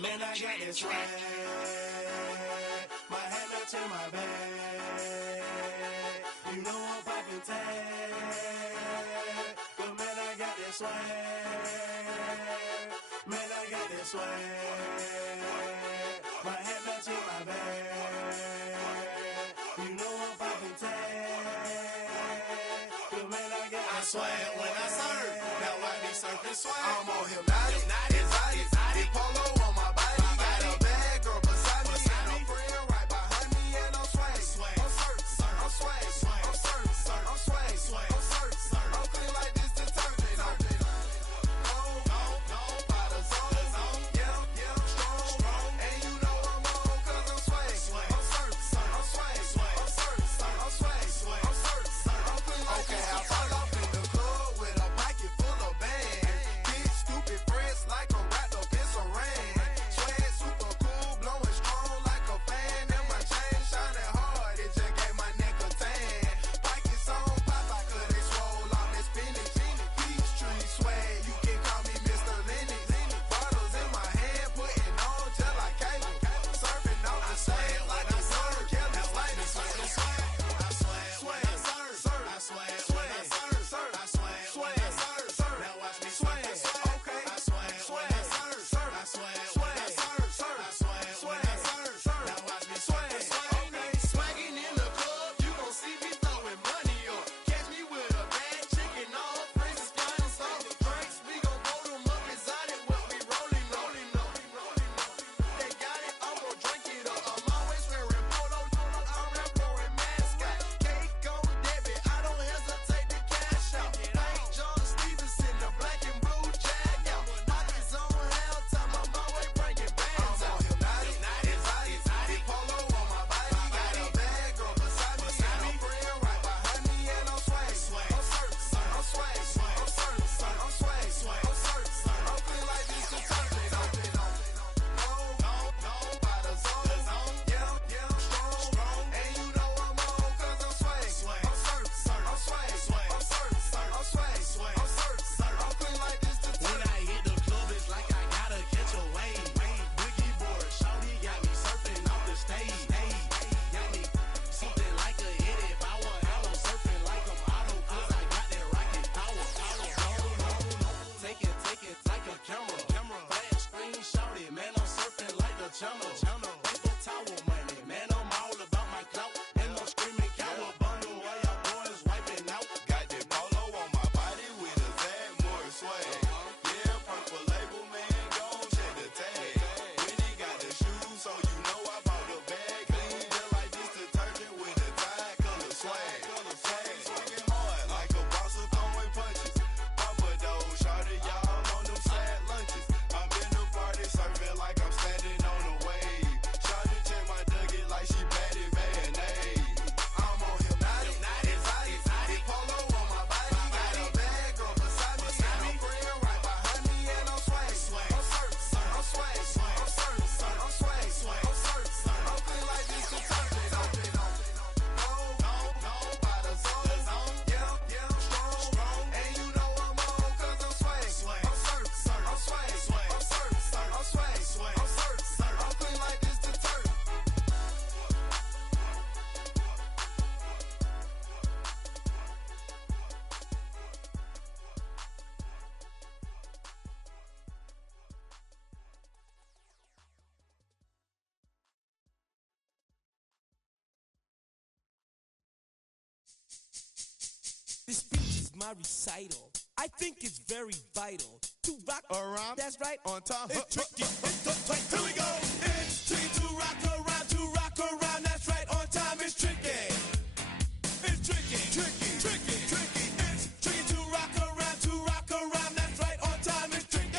Man, I got this swag. My hand up to my bag. You know I'm poppin' tag. But man, I got this swag. Man, I got this swag. My hand up to my bag. You know I'm poppin' tag. But man, I got this swag. When I serve, now I be surfing swag. I'm on hypnotic, exotic, polo on my body. Got a bad girl beside me, and a friend right behind me, and I'm swag. I'm surf, I'm swag, I'm surf, I'm swag, I'm surf, I'm clean like this detergent. No, by the zone, yeah, strong, and you know I'm on 'cause I'm swag. I'm surf, I'm swag, I'm surf, I'm swag, I'm surf, I'm clean like this. Okay, I fall off in the club with a pocket full of bands. Big stupid friends like a wrapped up in saran. Swag super cool, blowing strong like a fan. And my chain shining hard, it just gave my neck a tan. Pockets on Popeye 'cause they swole off that spinach. Peachtree swag, you can call me Mr. Lennox. Bottles in my hand, putting on just like cable. Surfing off the sand like I serve. Kelly Slater, swag. I swag, I serve. I swag, I serve. I swag, I serve. Now watch me swag. Okay, I swag, I serve. I swag, I serve. I swag, I serve. Now watch me swag. Okay, swagging in the club, you gon' see me throwing money up. Catch me with a bad chicken, all friends is flying soft drinks. We gon' blow them up exotic when we rolling up. They got it, I'm gon' drink it up. I'm always wearing polo, I'm that foreign mascot. Cake on debit, I don't hesitate to cash out. Like John Stevenson, the black and blue jag out. Pockets on hell time, I'm always bringing bands out. Hypnotic, exotic, polo on my body. Got a bad girl beside me, and a friend right behind me, and I'm swag. I'm surf, I'm swag, I'm surf, I'm swag, I'm surf, I'm clean like this detergent. No, by the zone, yeah, strong, and you know I'm on 'cause I'm swag. I'm surf, I'm swag, I'm surf, I'm swag, I'm surf, I'm clean like this detergent. When I hit the club, it's like I gotta catch a wave. Boogie board, shawty got me surfing off the stage. Got me something like a hit power. Hello, surfing like I'm auto 'cause I got that rocket power. Take it like a camera. Flash screen, shawty, man, I'm surfing like the channel. Paper towel money, man, I'm all about my clout. And I'm screaming cowabunga while y'all boys wiping out. Got that polo on my body with a Zag more swag. Yeah, purple label, man, gon' check the tag. When he got the shoes, so you know I bought the bag. Clean just like this detergent with a Tide color swag. Swinging hard like a boss of throwing punches. Papa though, shawty, y'all on them sad lunches. I'm in the party surfing like I'm standing on a wave. Shawty check my nugget like she batted mayonnaise. I'm on hypnotic, exotic, polo on my body. Got a bad girl beside me, and a friend right behind me, and I'm swag. I'm surf, I'm swag, I'm surf, I'm swag, I'm surf, I'm clean like this detergent. No, by the zone, yeah, strong, and you know I'm on 'cause I'm swag. I'm surf, I'm swag, I'm surf, I'm swag, I'm surf, I'm clean like this detergent. This speech is my recital. I think it's very vital to rock around. That's right. On time. It's tricky. Here we go. It's tricky to rock around. That's right. On time. It's tricky. It's tricky. It's tricky to rock around. That's right. On time. It's tricky.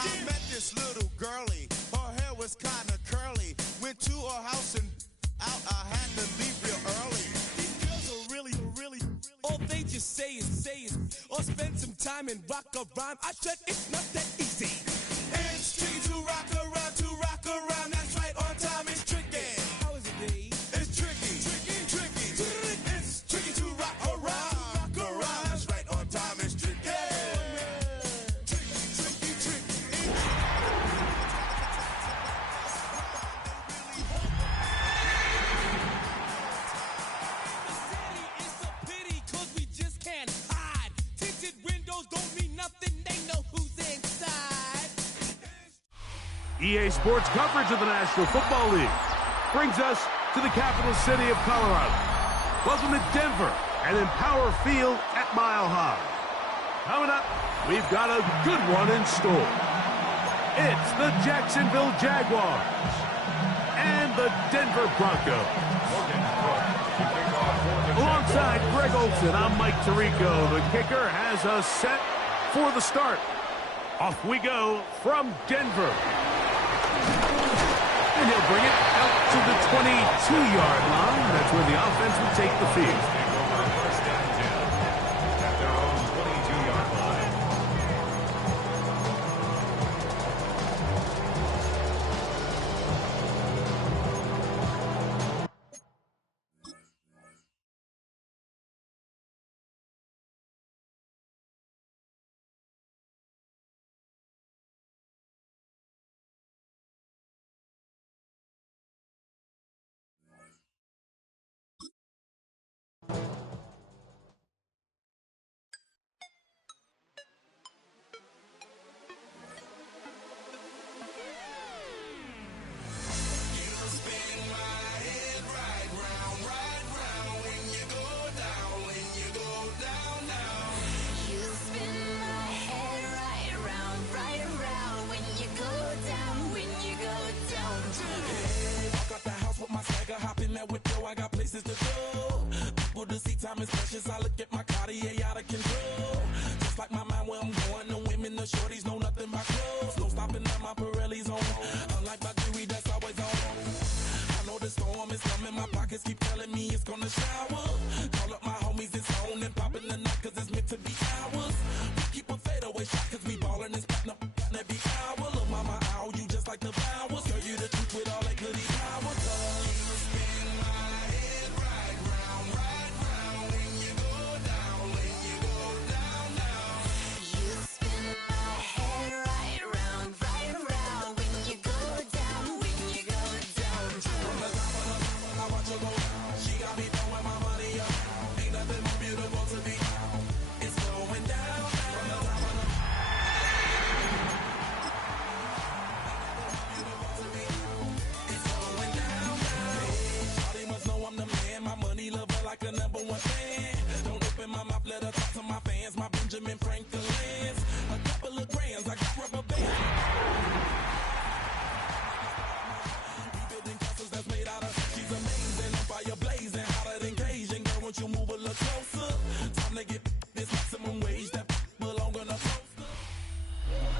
I met this little girlie. Her hair was kinda curly. Went to her house and out. I had to leave real early. These girls are really. All they just say is, or spend some time and rock a rhyme. I said it's not that easy. It's tricky to rock around. That's right. On time. It's tricky. How is it, Dave? It's tricky. It's tricky to rock around. That's right. On time. It's tricky. Tricky. EA Sports coverage of the National Football League brings us to the capital city of Colorado. Welcome to Denver and Empower Field at Mile High. Coming up, we've got a good one in store. It's the Jacksonville Jaguars and the Denver Broncos. Alongside Greg Olson, I'm Mike Tirico. The kicker has us set for the start. Off we go from Denver. And he'll bring it out to the 22-yard line. That's where the offense will take the field. Time is precious. I look at my Cartier out of control. Just like my mind where I'm going. The women, the shorties know nothing but clothes. No stopping at my Pirelli's on. Unlike my jewelry that's always on. I know the storm is coming. My pockets keep telling me it's gonna shower. Call up my homies, it's on and popping the night cause it's meant to be ours. We keep a fadeaway shot cause we ballin' and spittin' up every hour. Look mama, ow, you just like the flowers. Girl, you the truth with all that goody powers.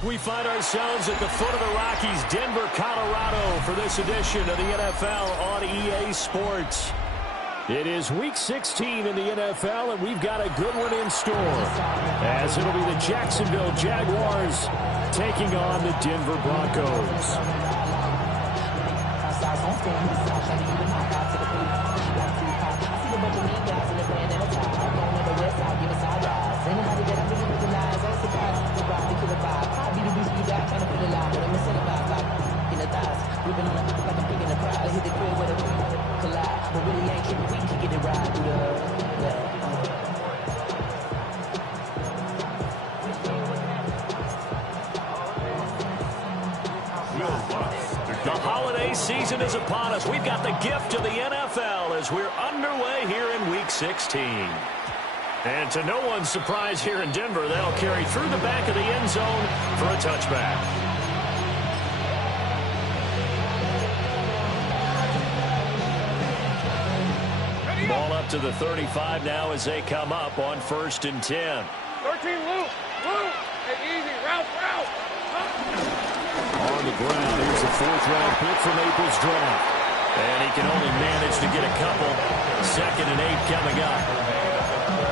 We find ourselves at the foot of the Rockies, Denver, Colorado, for this edition of the NFL on EA Sports. It is Week 16 in the NFL, and we've got a good one in store, as it'll be the Jacksonville Jaguars taking on the Denver Broncos. The holiday season is upon us. We've got the gift of the NFL as we're underway here in Week 16. And to no one's surprise here in Denver, that'll carry through the back of the end zone for a touchback. Ball up to the 35 now as they come up on 1st and 10. 13, loop. Hey, easy, route. On the ground, here's a 4th-round pick from April's draft. And he can only manage to get a couple. 2nd and 8 coming up.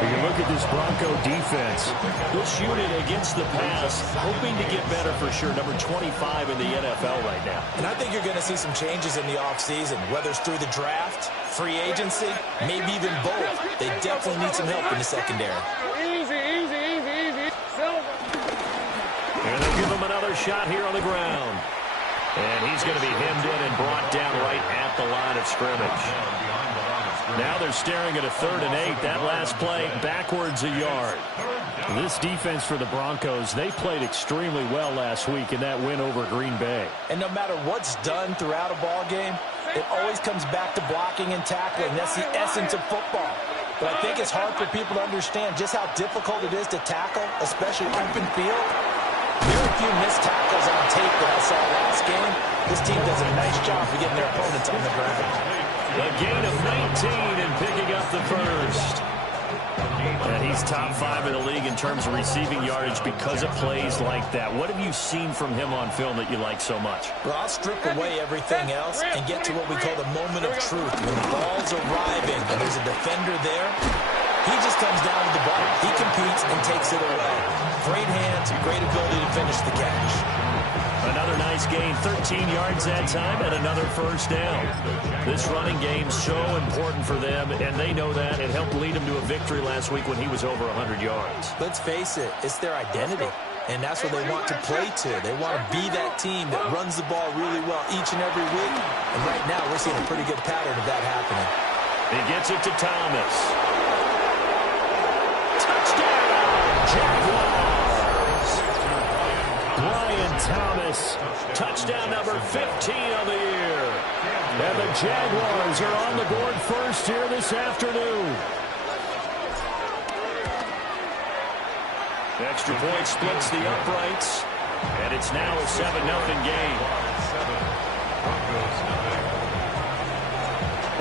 You can look at this Bronco defense. This unit against the pass, hoping to get better for sure. Number 25 in the NFL right now. And I think you're going to see some changes in the offseason, whether it's through the draft, free agency, maybe even both. They definitely need some help in the secondary. Easy. And they'll give him another shot here on the ground. And he's going to be hemmed in and brought down right at the line of scrimmage. Now they're staring at a 3rd and 8. That last play, backwards a yard. This defense for the Broncos, they played extremely well last week in that win over Green Bay. And no matter what's done throughout a ball game, it always comes back to blocking and tackling. That's the essence of football. But I think it's hard for people to understand just how difficult it is to tackle, especially open field. Very few missed tackles on tape that I saw last game. This team does a nice job of getting their opponents on the ground. A gain of 19 and picking up the first. And he's top 5 in the league in terms of receiving yardage because of plays like that. What have you seen from him on film that you like so much? Well, I'll strip away everything else and get to what we call the moment of truth. When the ball's arriving and there's a defender there, he just comes down with the ball. He competes and takes it away. Great hands, great ability to finish the catch. Another nice gain, 13 yards that time, and another first down. This running game's so important for them, and they know that. It helped lead them to a victory last week when he was over 100 yards. Let's face it, it's their identity, and that's what they want to play to. They want to be that team that runs the ball really well each and every week, and right now we're seeing a pretty good pattern of that happening. He gets it to Thomas. Touchdown, Jaguars! Brian Thomas, touchdown number 15 on the year. And the Jaguars are on the board first here this afternoon. The extra point splits the uprights, and it's now a 7-0 game.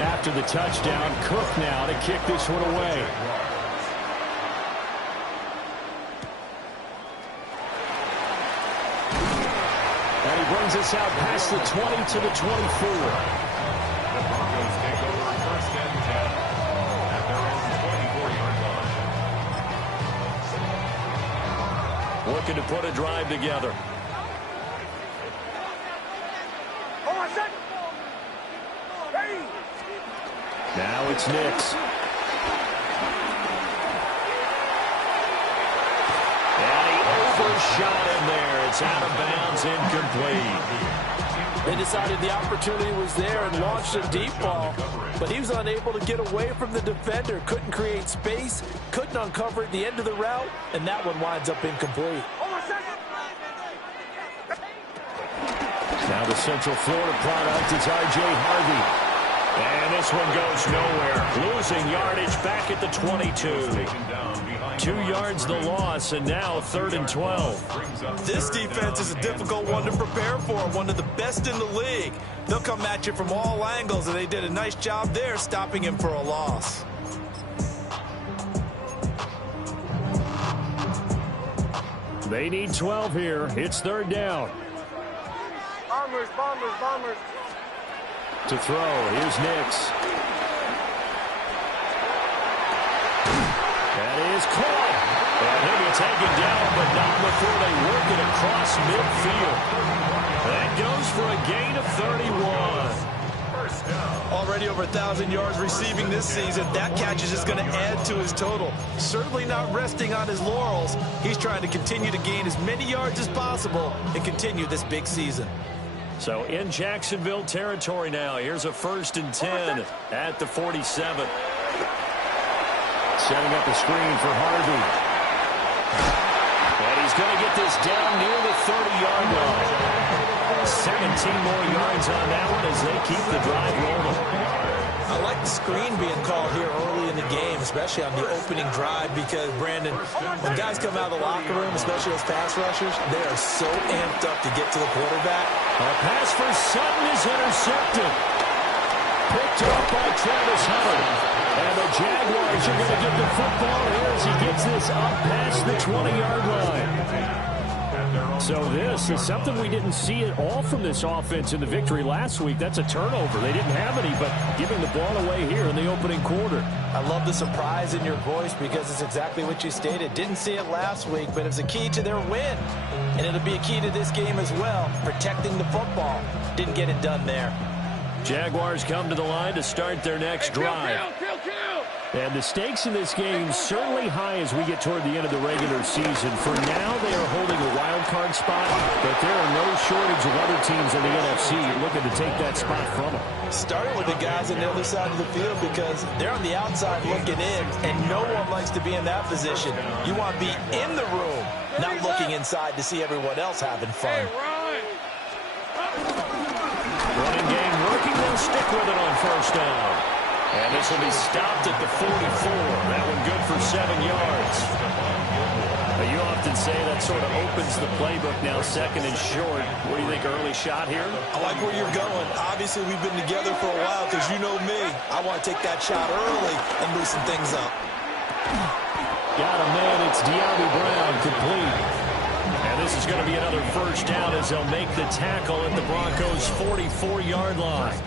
After the touchdown, Cook now to kick this one away. And he brings us out past the 20 to the 24. The Broncos take over 1st and 10 at their own 24-yard line. Looking to put a drive together. Now it's Nix. And he overshot him there. It's out of bounds, incomplete. They decided the opportunity was there and launched a deep ball, but he was unable to get away from the defender, couldn't create space, couldn't uncover at the end of the route, and that one winds up incomplete. Now the Central Florida product is R.J. Harvey. And this one goes nowhere. Losing yardage back at the 22. 2 yards the loss, and now 3rd and 12. This defense is a difficult one to prepare for, one of the best in the league. They'll come at you from all angles, and they did a nice job there stopping him for a loss. They need 12 here. It's 3rd down. Bombers, bombers, bombers. To throw, here's Nix. That is caught. And he'll be taken down, but not before they work it across midfield. That goes for a gain of 31. Already over 1,000 yards receiving this season. That catch is just going to add to his total. Certainly not resting on his laurels. He's trying to continue to gain as many yards as possible and continue this big season. So in Jacksonville territory now. Here's a 1st and 10 at the 47. Setting up a screen for Harvey. And he's going to get this down near the 30-yard line. 17 more yards on that one as they keep the drive rolling. I like the screen being called here early in the game, especially on the opening drive, because, Brandon, when guys come out of the locker room, especially those pass rushers, they are so amped up to get to the quarterback. A pass for Sutton is intercepted. Picked up by Travis Hunter. And the Jaguars are going to get the football here as he gets this up past the 20-yard line. So this is something we didn't see at all from this offense in the victory last week. That's a turnover. They didn't have any, but giving the ball away here in the opening quarter. I love the surprise in your voice because it's exactly what you stated. Didn't see it last week, but it's a key to their win. And it'll be a key to this game as well, protecting the football. Didn't get it done there. Jaguars come to the line to start their next drive. And the stakes in this game certainly high as we get toward the end of the regular season. For now, they are holding a wild card spot, but there are no shortage of other teams in the NFC looking to take that spot from them. Starting with the guys on the other side of the field because they're on the outside looking in, and no one likes to be in that position. You want to be in the room, not looking inside to see everyone else having fun. Running game working, they'll stick with it on first down. And this will be stopped at the 44. That one good for 7 yards. But you often say that sort of opens the playbook now, second and short. What do you think, early shot here? I like where you're going. Obviously, we've been together for a while because you know me. I want to take that shot early and loosen things up. Got a man. It's De'Ami Brown, complete. And this is going to be another first down as they'll make the tackle at the Broncos' 44-yard line.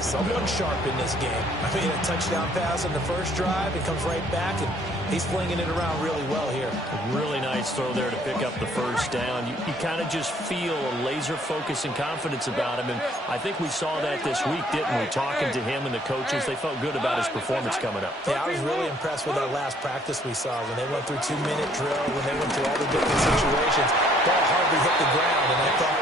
Someone sharp in this game. I mean, a touchdown pass on the first drive. It comes right back, and he's flinging it around really well here. Really nice throw there to pick up the first down. You kind of just feel a laser focus and confidence about him, and I think we saw that this week, didn't we? Talking to him and the coaches, they felt good about his performance coming up. Yeah, I was really impressed with that last practice we saw when they went through 2-minute drill, when they went through all the different situations. Ball hardly hit the ground, and I thought,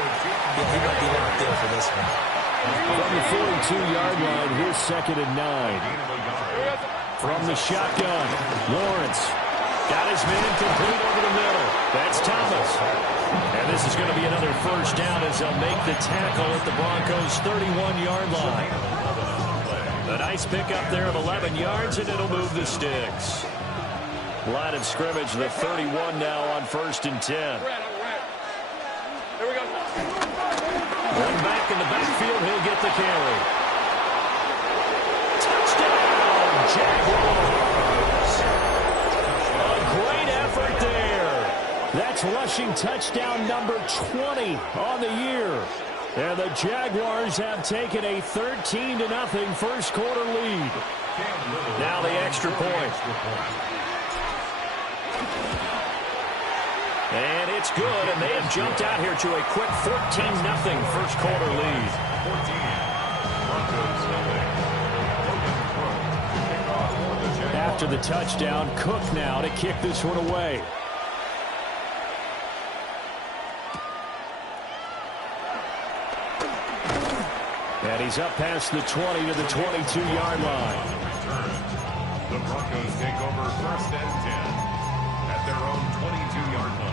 yeah, he might be locked in for this one. From the 42-yard line, here's 2nd and 9. From the shotgun, Lawrence got his man complete over the middle. That's Thomas. And this is going to be another first down as they'll make the tackle at the Broncos' 31-yard line. A nice pickup there of 11 yards, and it'll move the sticks. Line of scrimmage, the 31 now on 1st and 10. Here we go. One back in the backfield, he'll get the carry. Touchdown, Jaguars. A great effort there. That's rushing touchdown number 20 on the year. And the Jaguars have taken a 13-0 first quarter lead. Now the extra point. And it's good, and they have jumped out here to a quick 14-0 first quarter lead. 14. After the touchdown, Cook now to kick this one away. And he's up past the 20 to the 22-yard line. The Broncos take over 1st and 10 at their own 22-yard line.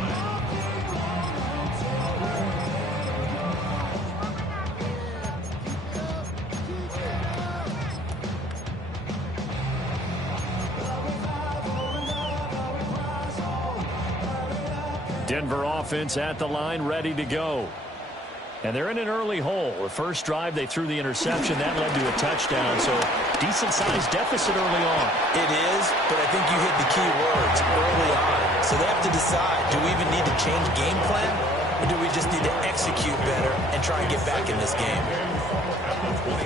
Denver offense at the line, ready to go. And they're in an early hole. The first drive, they threw the interception. That led to a touchdown, so decent-sized deficit early on. It is, but I think you hit the key words early on. So they have to decide, do we even need to change game plan, or do we just need to execute better and try and get back in this game?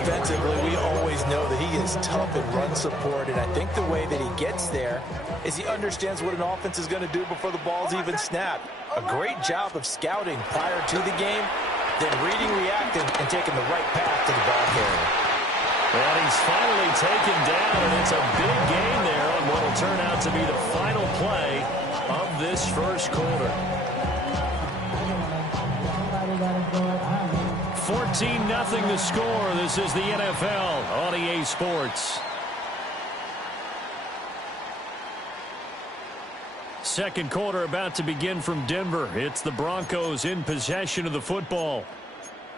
Defensively, we always know that he is tough in run support, and I think the way that he gets there is he understands what an offense is going to do before the ball's even snapped. A great job of scouting prior to the game, then reading, reacting, and taking the right path to the ball carrier. And he's finally taken down, and it's a big gain there on what will turn out to be the final play of this first quarter. 14-0 the score. This is the NFL on EA Sports. Second quarter about to begin from Denver. It's the Broncos in possession of the football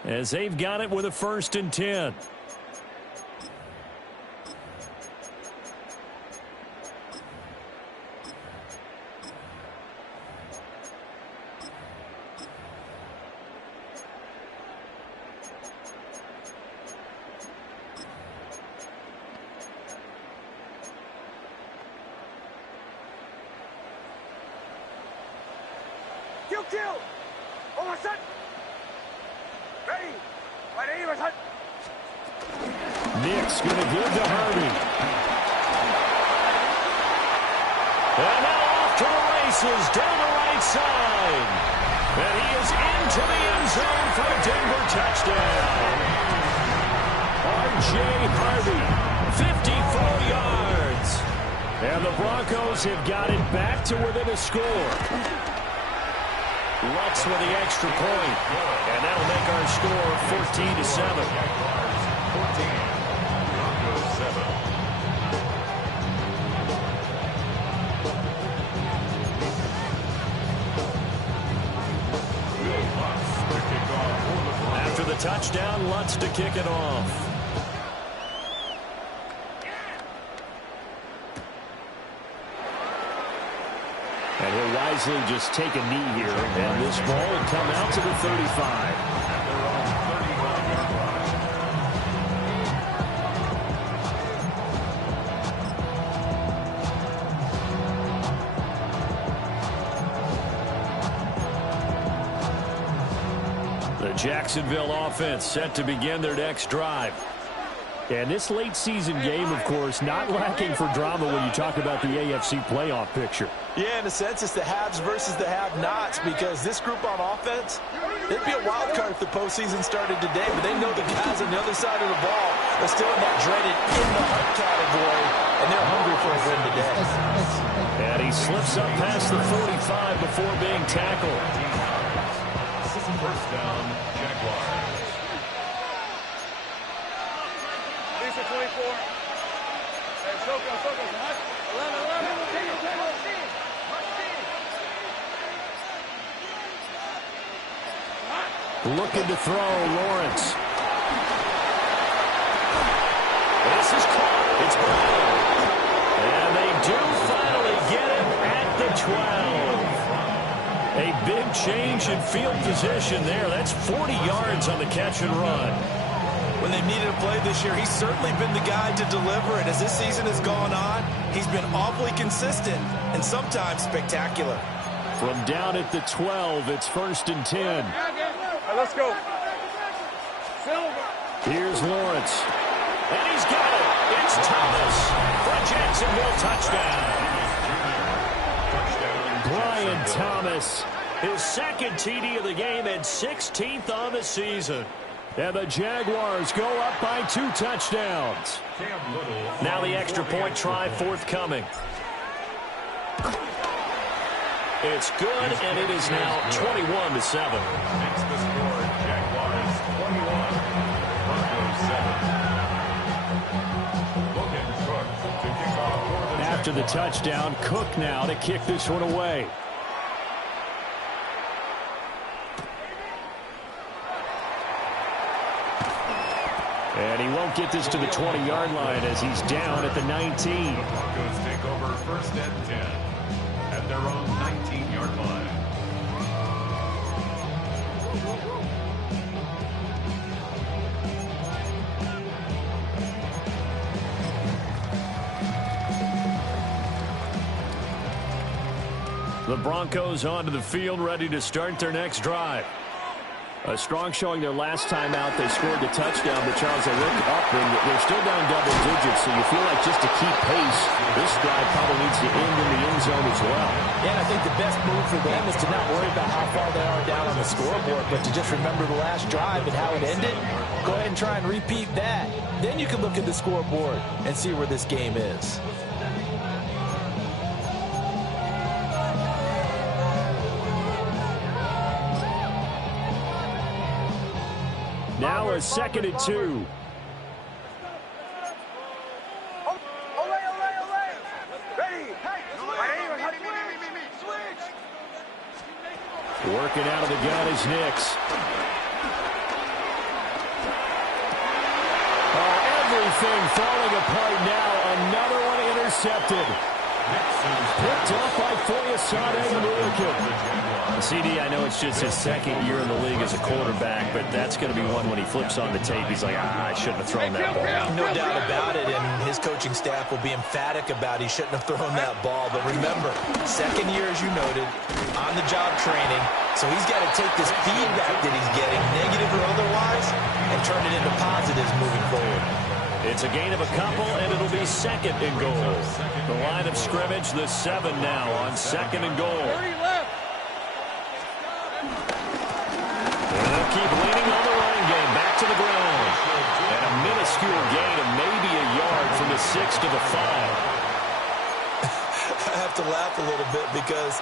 as they've got it with a 1st and 10. Kill! Over set! Ready! Right aim is hot! Nick's going to give to Harvey. And now off to the races down the right side. And he is into the end zone for a Denver touchdown. R.J. Harvey, 54 yards. And the Broncos have got it back to within a score. Lutz with the extra point. And that'll make our score 14-7. 14, Broncos 7. After the touchdown, Lutz to kick it off. And he'll wisely just take a knee here, and this ball will come out to the 35. The Jacksonville offense set to begin their next drive. And this late season game, of course, not lacking for drama when you talk about the AFC playoff picture. Yeah, in a sense, it's the haves versus the have-nots, because this group on offense, it'd be a wild card if the postseason started today, but they know the guys on the other side of the ball are still in that dreaded in-the-hunt category, and they're hungry for a win today. And he slips up past the 45 before being tackled. First down, Jaguars. Lisa 24. Hey, Soko, 11. Looking to throw, Lawrence. This is caught. It's Brown. And they do finally get him at the 12. A big change in field position there. That's 40 yards on the catch and run. When they've needed a play this year, he's certainly been the guy to deliver, and as this season has gone on, he's been awfully consistent and sometimes spectacular. From down at the 12, it's 1st and 10. Right, let's go. Silver. Here's Lawrence. And he's got it. It's Thomas for a Jacksonville touchdown. Brian Thomas, his second TD of the game and 16th on the season. And the Jaguars go up by 2 touchdowns. Now the extra point try forthcoming. It's good, and it is now 21-7. Makes the score Jaguars 21, Broncos 7. Logan Cook to kick off for the After the touchdown, Cook now to kick this one away. And he won't get this to the 20-yard line as he's down at the 19. The Broncos take over 1st and 10 at their own 19-yard line. The Broncos onto the field, ready to start their next drive. A strong showing their last time out. They scored the touchdown, but Charles, they look up, and they're still down double digits, so you feel like just to keep pace, this drive probably needs to end in the end zone as well. Yeah, and I think the best move for them is to not worry about how far they are down on the scoreboard, but to just remember the last drive and how it ended. Go ahead and try and repeat that. Then you can look at the scoreboard and see where this game is. Now a 2nd and 2. Working out of the gun is Nix. Oh, everything falling apart now. Another one intercepted. Picked up by Foyesade American. CD, I know it's just his 2nd year in the league as a quarterback, but that's going to be one when he flips on the tape. He's like, I shouldn't have thrown that ball. No doubt about it, and his coaching staff will be emphatic about he shouldn't have thrown that ball. But remember, 2nd year, as you noted, on-the-job training, so he's got to take this feedback that he's getting, negative or otherwise, and turn it into positives moving forward. It's a gain of a couple, and it'll be 2nd and goal. The line of scrimmage, the 7 now on 2nd and goal. And they'll keep leaning on the running game. Back to the ground. And a minuscule gain of maybe a yard from the 6 to the 5. to laugh a little bit because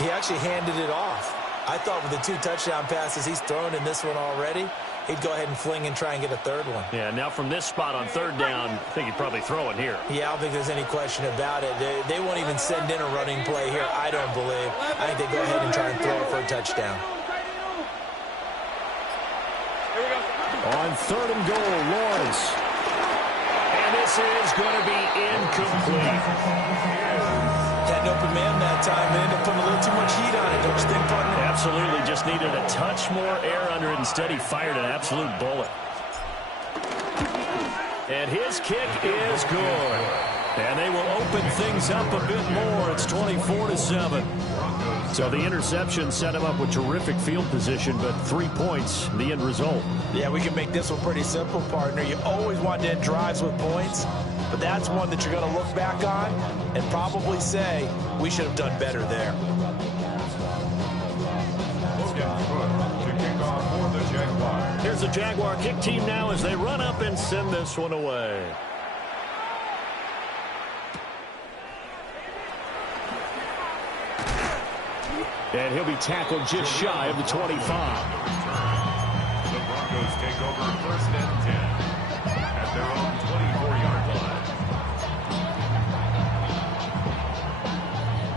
he actually handed it off. I thought with the 2 touchdown passes he's thrown in this one already, he'd go ahead and fling and try and get a third one. Yeah, now from this spot on 3rd down, I think he'd probably throw it here. Yeah, I don't think there's any question about it. They won't even send in a running play here, I don't believe. I think they go ahead and try and throw it for a touchdown. On 3rd and goal, Lawrence. And this is going to be incomplete. Had an open man that time and ended up putting a little too much heat on it, don't you think, partner? Absolutely, just needed a touch more air under it. Instead, he fired an absolute bullet. And his kick is good. And they will open things up a bit more. It's 24-7. So the interception set him up with terrific field position, but 3 points, the end result. Yeah, we can make this one pretty simple, partner. You always want to end drives with points, but that's one that you're going to look back on and probably say, we should have done better there. Here's the Jaguar kick team now as they run up and send this one away. And he'll be tackled just shy of the 25. The Broncos take over 1st and 10 at their own 24-yard line.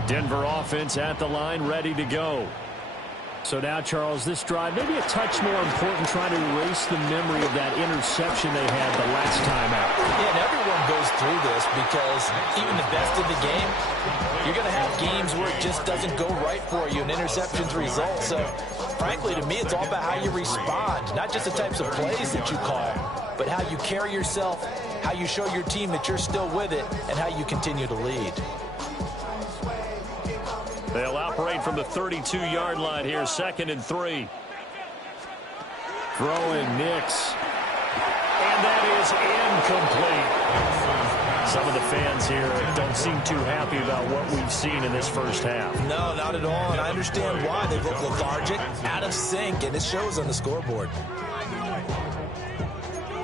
Denver offense at the line, ready to go. So now, Charles, this drive maybe a touch more important, trying to erase the memory of that interception they had the last time out. Yeah, and everyone goes through this because even the best of the game, you're going to have games where it just doesn't go right for you and interceptions result. So, frankly, to me, it's all about how you respond, not just the types of plays that you call, but how you carry yourself, how you show your team that you're still with it, and how you continue to lead. They'll operate from the 32-yard line here, 2nd and 3. Throwing Nix. And that is incomplete. Some of the fans here don't seem too happy about what we've seen in this first half. No, not at all, and I understand why. They look lethargic, out of sync, and it shows on the scoreboard.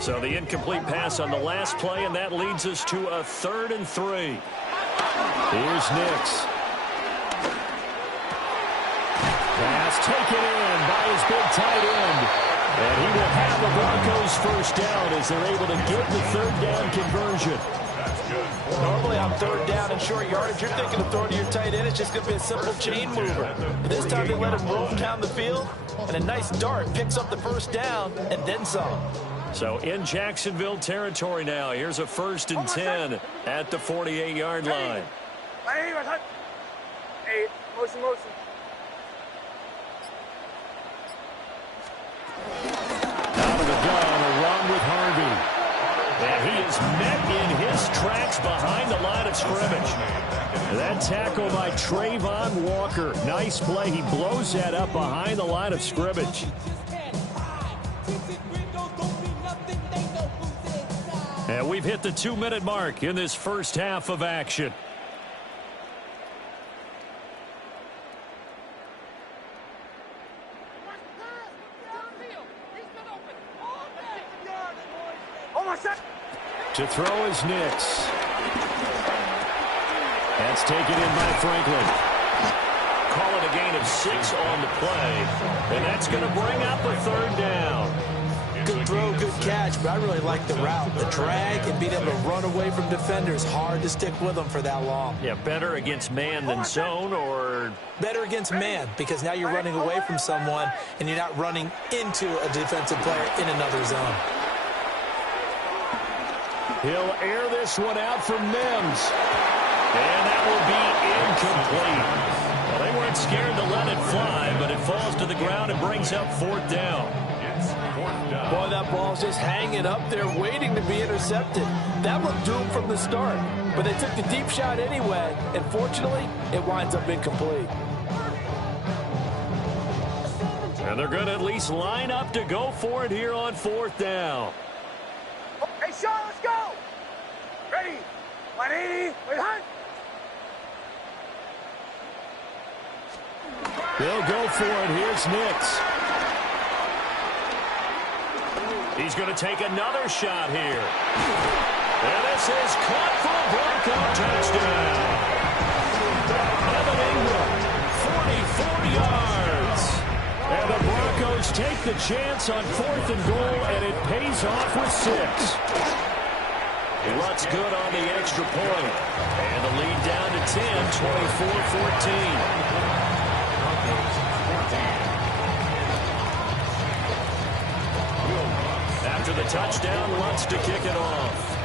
So the incomplete pass on the last play, and that leads us to a 3rd and 3. Here's Nix. Pass taken in by his big tight end. And he will have the Broncos first down as they're able to get the 3rd down conversion. Normally on 3rd down and short yardage, you're thinking of throwing to your tight end. It's just going to be a simple chain mover. But this time they let him roam down the field, and a nice dart picks up the first down and then some. So in Jacksonville territory now. Here's a 1st and 10 at the 48-yard line. Hey, motion. Out of the gun, a run with Harvey. And he is met in his tracks behind the line of scrimmage. That tackle by Trayvon Walker. Nice play. He blows that up behind the line of scrimmage. And we've hit the 2-minute mark in this first half of action. To throw is Nix. That's taken in by Franklin. Call it a gain of 6 on the play. And that's going to bring up a 3rd down. Good throw, good catch, but I really like the route. The drag and being able to run away from defenders. Hard to stick with them for that long. Yeah, better against man than zone, or? Better against man, because now you're running away from someone and you're not running into a defensive player in another zone. He'll air this one out for Mims. And that will be incomplete. Well, they weren't scared to let it fly, but it falls to the ground and brings up 4th down. Boy, that ball's just hanging up there waiting to be intercepted. That looked doomed from the start, but they took the deep shot anyway, and fortunately, it winds up incomplete. And they're going to at least line up to go for it here on 4th down. Hey, Sean, let's go! Ready? 180, wait, hunt! They'll go for it. Here's Nix. He's going to take another shot here. And this is caught for a Bronco touchdown. take the chance on 4th and goal, and it pays off with 6. Lutz good on the extra point. And the lead down to 10, 24-14. After the touchdown, Lutz to kick it off.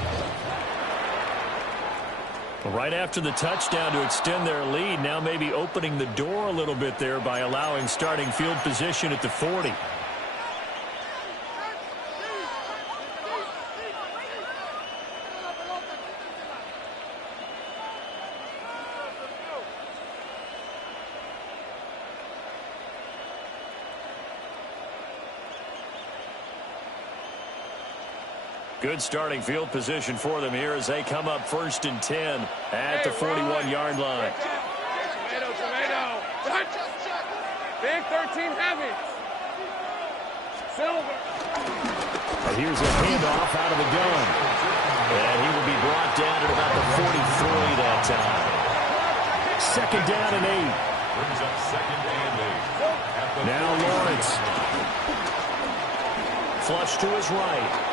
Right after the touchdown to extend their lead, now maybe opening the door a little bit there by allowing starting field position at the 40. Good starting field position for them here as they come up 1st and 10 at the 41-yard line. Tomato. Big 13 heavy. Silver. Here's a handoff out of the gun. And he will be brought down at about the 43 that time. 2nd down and 8. Brings up 2nd and 8. Now Lawrence. Flush to his right.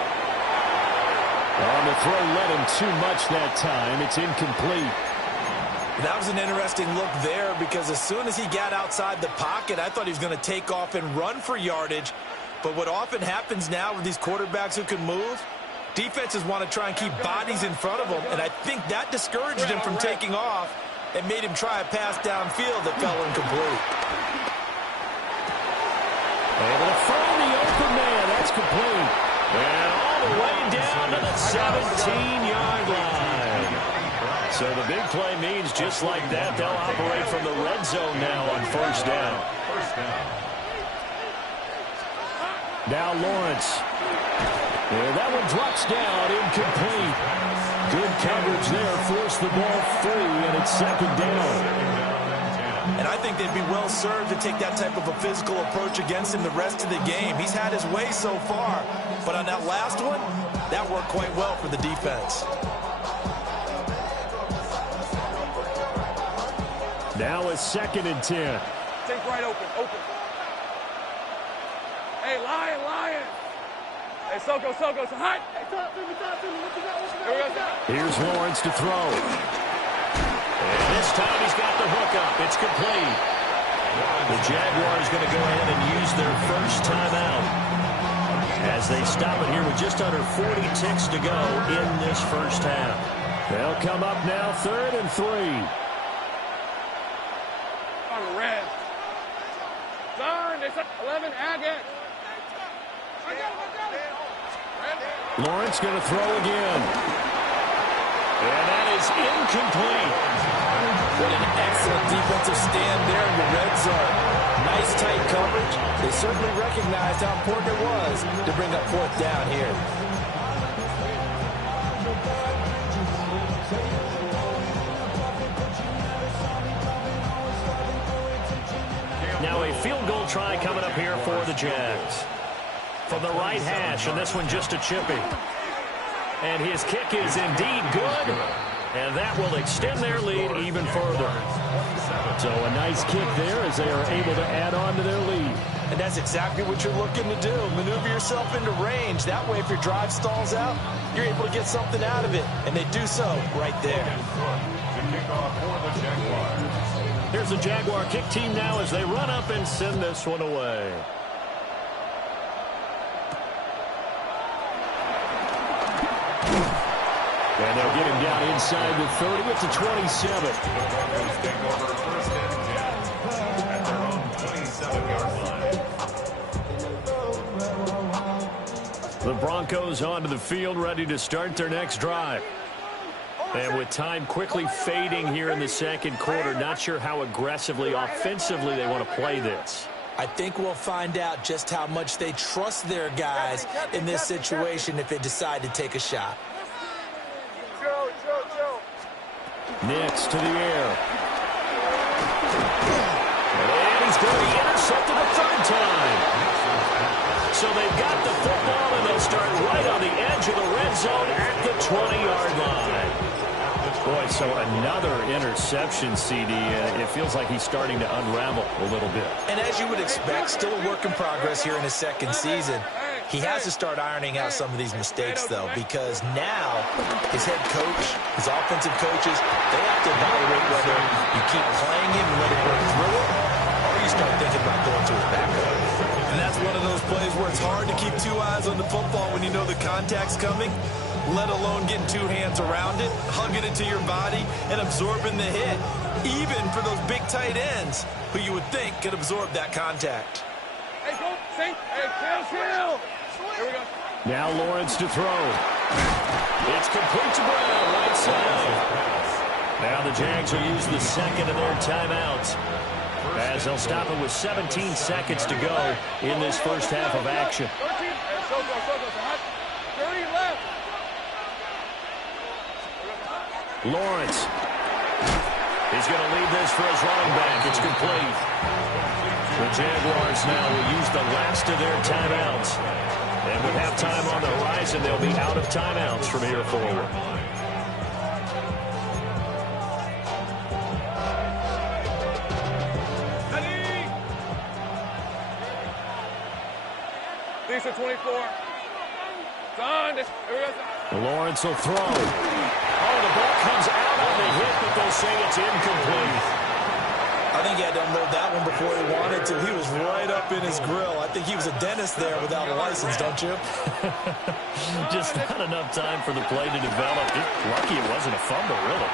On the throw, led him too much that time. It's incomplete. That was an interesting look there because as soon as he got outside the pocket, I thought he was going to take off and run for yardage. But what often happens now with these quarterbacks who can move, defenses want to try and keep bodies in front of them, and I think that discouraged him from taking off and made him try a pass downfield that fell incomplete. Able to find the open man. That's complete. And all the way down to the 17-yard line. So the big play means just like that, they'll operate from the red zone now on 1st down. Now Lawrence. And that one drops down, incomplete. Good coverage there, forced the ball free, and it's 2nd down. And I think they'd be well served to take that type of a physical approach against him the rest of the game. He's had his way so far, but on that last one, that worked quite well for the defense. Now it's 2nd and 10. Take right open. Hey, Lion. Hey, Soko. Hot. Here's Lawrence to throw. And this time he's got the hook up. It's complete. The Jaguars going to go ahead and use their first timeout as they stop it here with just under 40 ticks to go in this first half. They'll come up now 3rd and 3. On the red. Turn. They said 11. Agate. Lawrence going to throw again. And that is incomplete. What an excellent defensive stand there in the red zone. Nice tight coverage. They certainly recognized how important it was to bring up 4th down here. Now a field goal try coming up here for the Jags. From the right hash, and this one just a chippy. And his kick is indeed good, and that will extend their lead even further. So a nice kick there as they are able to add on to their lead. And that's exactly what you're looking to do. Maneuver yourself into range. That way, if your drive stalls out, you're able to get something out of it. And they do so right there. Here's the Jaguar kick team now as they run up and send this one away. And they'll get him down inside the 30 at the 27. Take over 1st and 10 at their own 27-yard line. The Broncos onto the field, ready to start their next drive. And with time quickly fading here in the 2nd quarter, not sure how aggressively, offensively they want to play this. I think we'll find out just how much they trust their guys in this situation if they decide to take a shot. Nix to the air. And he's going to be intercepted a 3rd time. So they've got the football, and they'll start right on the edge of the red zone at the 20-yard line. Boy, so another interception, CD. It feels like he's starting to unravel a little bit. And as you would expect, still a work in progress here in his second season. He has to start ironing out some of these mistakes, though, because now his head coach, his offensive coaches, they have to evaluate whether you keep playing him and let him work through it, or you start thinking about going to his backup. And that's one of those plays where it's hard to keep two eyes on the football when you know the contact's coming, let alone getting two hands around it, hugging it to your body, and absorbing the hit, even for those big tight ends who you would think could absorb that contact. Hey, go, sink. Hey, kill. Here we go. Now Lawrence to throw. It's complete to Brown, right side. Now the Jags will use the second of their timeouts, as they'll stop it with 17 seconds to go in this first half of action. 13. So go. 30 left. Lawrence. He's going to lead this for his running back. It's complete. The Jaguars now will use the last of their timeouts. And with halftime on the horizon, they'll be out of timeouts from here forward. These are 24. Done. Here we go. Lawrence will throw. Oh, the ball comes out on the hit, but they'll say it's incomplete. I think he had to unload that one before he wanted to. He was right up in his grill. I think he was a dentist there without a license, don't you? Just not enough time for the play to develop. Just lucky it wasn't a fumble, really.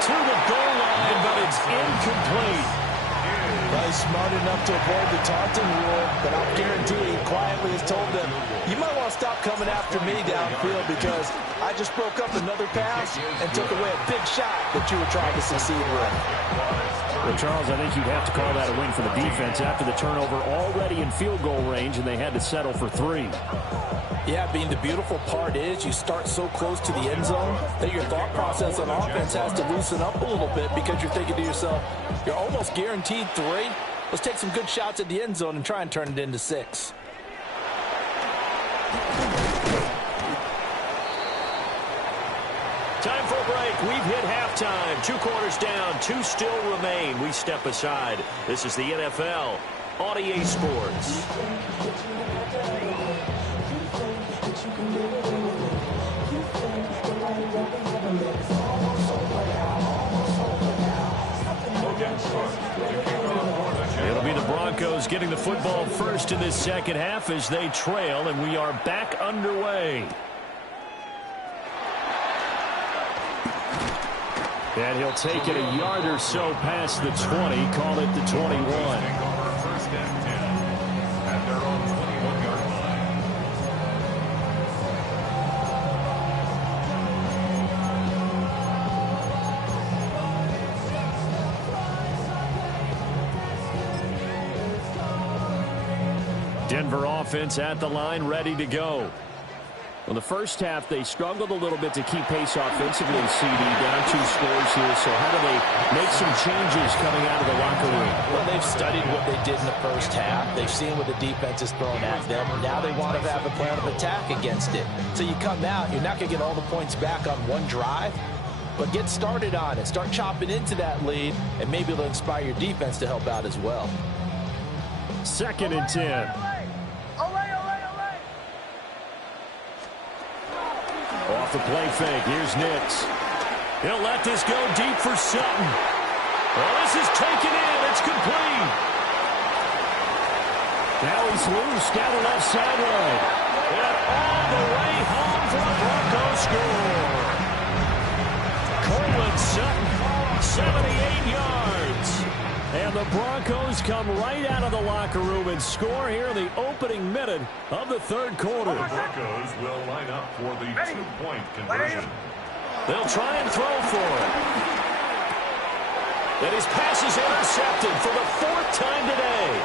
To the goal line, but it's incomplete. Well, he's smart enough to avoid the taunting rule, but I'll guarantee he quietly has told them, you might want to stop coming after me downfield because I just broke up another pass and took away a big shot that you were trying to succeed with. Well, Charles, I think you'd have to call that a win for the defense after the turnover already in field goal range, and they had to settle for 3. Yeah, Bean, the beautiful part is you start so close to the end zone that your thought process on offense has to loosen up a little bit because you're thinking to yourself, you're almost guaranteed 3. Let's take some good shots at the end zone and try and turn it into 6. Time for a break. We've hit halftime. 2 quarters down. 2 still remain. We step aside. This is the NFL on EA Sports. It'll be the Broncos getting the football first in this second half as they trail, and we are back underway. And he'll take it a yard or so past the 20, call it the 21. First and 10 at their own 21-yard line. Denver offense at the line, ready to go. Well, the first half, they struggled a little bit to keep pace offensively, CD, down 2 scores here. So how do they make some changes coming out of the locker room? Well, they've studied what they did in the first half. They've seen what the defense is throwing at them. Now they want to have a plan of attack against it. So you come out, you're not going to get all the points back on one drive, but get started on it. Start chopping into that lead, and maybe it'll inspire your defense to help out as well. 2nd and 10. Off the play fake, here's Nix. He'll let this go deep for Sutton. Well, this is taken in, it's complete. Now he's loose down the left sideline. And all the way home for the Broncos score. Cortland Sutton, 78 yards. And the Broncos come right out of the locker room and score here in the opening minute of the 3rd quarter. The Broncos will line up for the 2-point conversion. They'll try and throw for it. And his pass is intercepted for the 4th time today.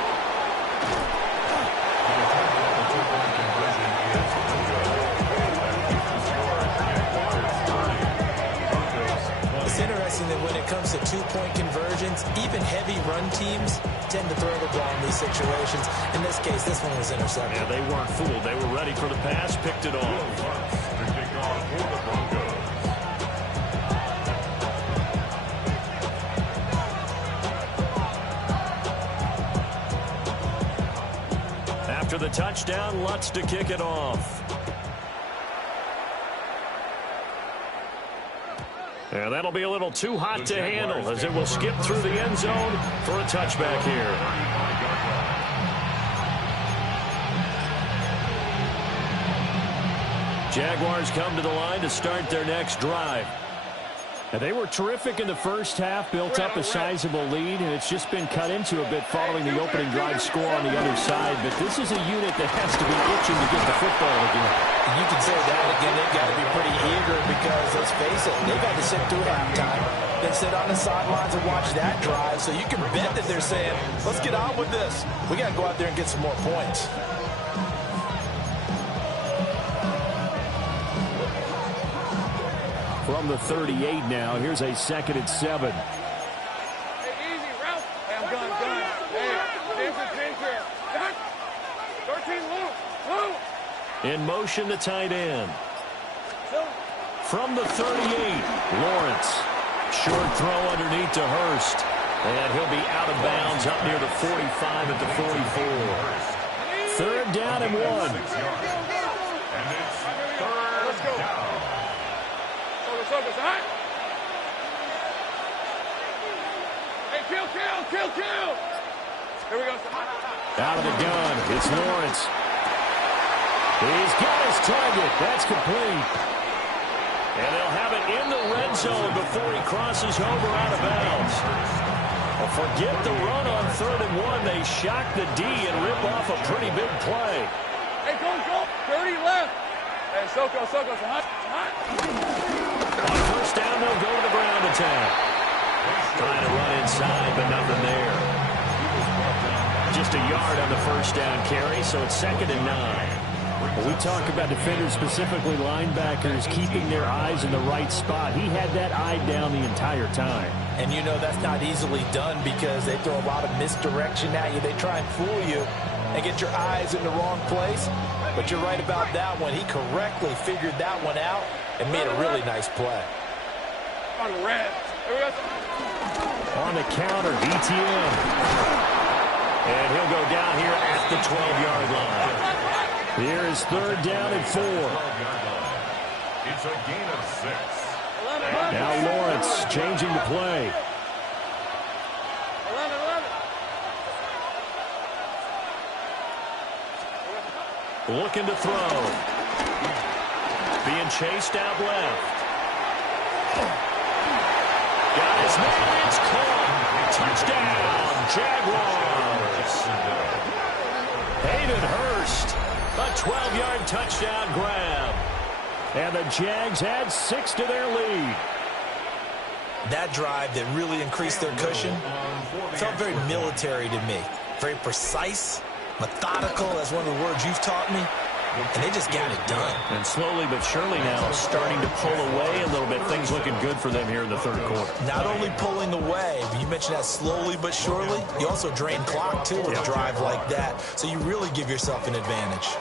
It's interesting that when it comes to 2-point conversions, even heavy run teams tend to throw the ball in these situations. In this case, this one was intercepted. Yeah, they weren't fooled. They were ready for the pass, picked it off. To kick off for the Broncos. of the touchdown. Lutz to kick it off. And that'll be a little too hot to handle as it will skip through the end zone for a touchback here. Jaguars come to the line to start their next drive. And they were terrific in the first half, built up a sizable lead, and it's just been cut into a bit following the opening drive score on the other side. But this is a unit that has to be itching to get the football again. You can say that again. They've got to be pretty eager because, let's face it, they've had to sit through halftime, then sit on the sidelines and watch that drive. So you can bet that they're saying, let's get on with this. We got to go out there and get some more points. From the 38 now, here's a 2nd and 7. Hey, easy, Ralph. Hey, I'm gun. Hey, Ginger. Gun. 13, Lou. In motion, the tight end. From the 38, Lawrence. Short throw underneath to Hurst. And he'll be out of bounds up near the 45 at the 44. 3rd down and 1. And it's 3rd down. Focus, all right? Hey, kill. Here we go. Out of the gun, it's Lawrence. He's got his target. That's complete. And they'll have it in the red zone before he crosses over out of bounds. Well, forget the run on 3rd and 1. They shock the D and rip off a pretty big play. Hey, go. 30 left. Hey, Soko, hot. On 1st down, they'll go to the ground attack. Trying to run inside, but nothing there. Just a yard on the 1st down carry, so it's 2nd and 9. Well, we talk about defenders, specifically linebackers, keeping their eyes in the right spot. He had that eye down the entire time. And you know that's not easily done because they throw a lot of misdirection at you. They try and fool you and get your eyes in the wrong place. But you're right about that one. He correctly figured that one out and made a really nice play. On red. Here we go. On the counter, ETN. And he'll go down here at the 12-yard line. Here is 3rd down and 4. It's a gain of 6. Now Lawrence changing the play. 11. Looking to throw. Being chased out left. Got his man. It's caught. Touchdown, Jaguars. Hayden Hurst. A 12-yard touchdown grab. And the Jags add 6 to their lead. That drive that really increased their cushion felt very military to me. Very precise, methodical. That's one of the words you've taught me. And they just got it done. And slowly but surely now starting to pull away a little bit. Things looking good for them here in the 3rd quarter. Not only pulling away, but you mentioned that slowly but surely. You also drain clock, too, with a drive like that. So you really give yourself an advantage.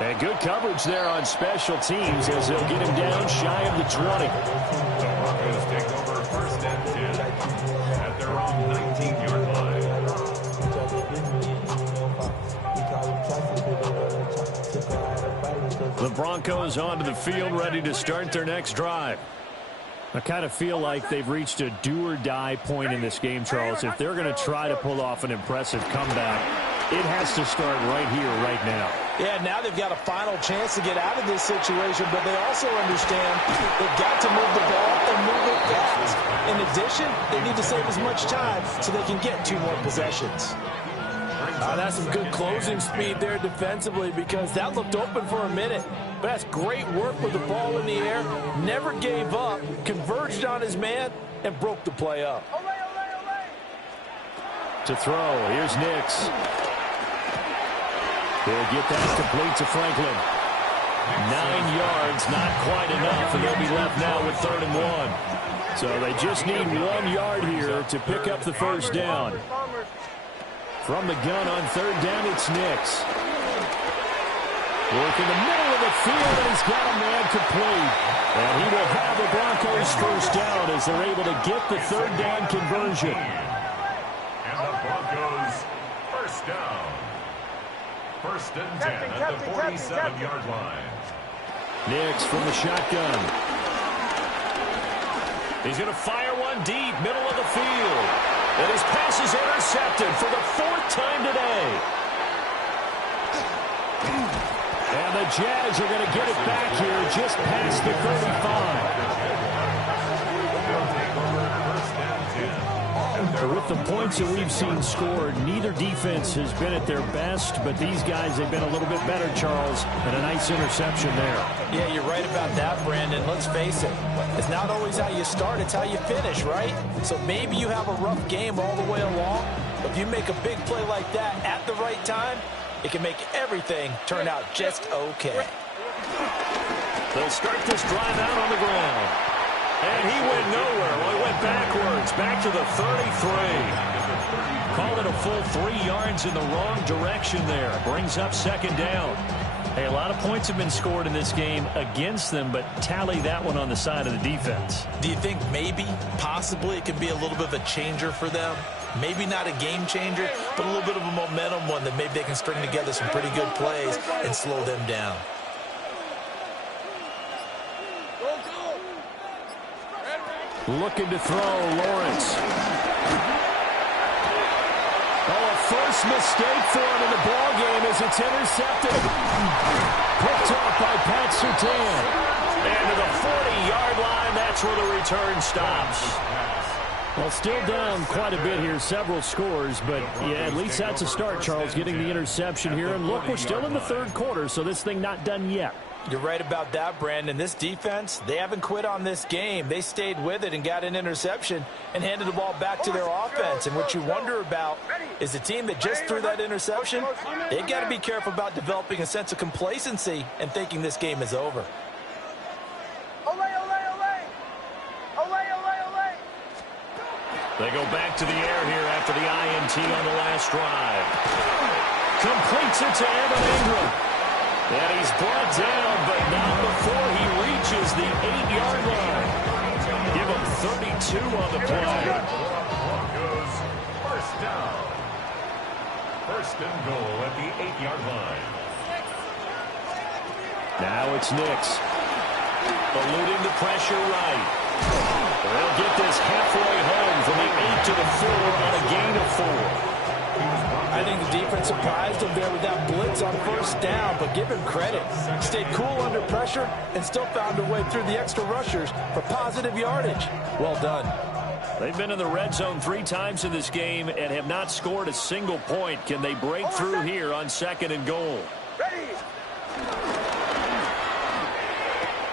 And good coverage there on special teams as they'll get him down shy of the 20. The Broncos take over 1st and 10 at their own 19-yard line. The Broncos onto the field, ready to start their next drive. I kind of feel like they've reached a do-or-die point in this game, Charles. If they're going to try to pull off an impressive comeback, it has to start right here, right now. Yeah, now they've got a final chance to get out of this situation, but they also understand they've got to move the ball and move it fast. In addition, they need to save as much time so they can get 2 more possessions. That's some good closing speed there defensively because that looked open for a minute. But that's great work with the ball in the air. Never gave up, converged on his man, and broke the play up. To throw, here's Nix. He'll get that complete to Franklin. 9 yards, not quite enough, and they'll be left now with 3rd and 1. So they just need 1 yard here to pick up the 1st down. From the gun on 3rd down, it's Nix. Work in the middle of the field, and he's got a man complete. And he will have the Broncos first down as they're able to get the third down conversion. And the Broncos first down. First and 10 at the 47-yard line. Nix from the shotgun. He's going to fire one deep, middle of the field. And his pass is intercepted for the fourth time today. And the Jags are going to get it back here just past the 35. With the points that we've seen scored, neither defense has been at their best, but these guys have been a little bit better, Charles, and a nice interception there. Yeah, you're right about that, Brandon. Let's face it. It's not always how you start, it's how you finish, right? So maybe you have a rough game all the way along, but if you make a big play like that at the right time, it can make everything turn out just okay. They'll start this drive out on the ground. And he went nowhere. Well, he went backwards, back to the 33. Called it a full 3 yards in the wrong direction there. Brings up second down. Hey, a lot of points have been scored in this game against them, but tally that one on the side of the defense. Do you think maybe, possibly, it can be a little bit of a changer for them? Maybe not a game changer, but a little bit of a momentum one that maybe they can string together some pretty good plays and slow them down. Looking to throw, Lawrence. Oh, a first mistake for him in the ballgame as it's intercepted. Picked off by Pat Surtain. And to the 40-yard line, that's where the return stops. Well, still down quite a bit here, several scores, but yeah, at least that's a start, Charles, getting the interception here. And look, we're still in the third quarter, so this thing not done yet. You're right about that, Brandon. This defense, they haven't quit on this game. They stayed with it and got an interception and handed the ball back to their offense. And what you wonder about is the team that just threw that interception, they've got to be careful about developing a sense of complacency and thinking this game is over. They go back to the air here after the INT on the last drive. Completes it to Evan Ingram. And he's brought down, but not before he reaches the 8-yard line. Give him 32 on the play. Broncos first down. First and goal at the 8-yard line. Now it's Nix. Eluding the pressure right. They'll get this halfway home from the 8 to the 4 on a gain of 4. I think the defense surprised him there with that blitz on first down, but give him credit. Stayed cool under pressure and still found a way through the extra rushers for positive yardage. Well done. They've been in the red zone 3 times in this game and have not scored a single point. Can they break through here on second and goal?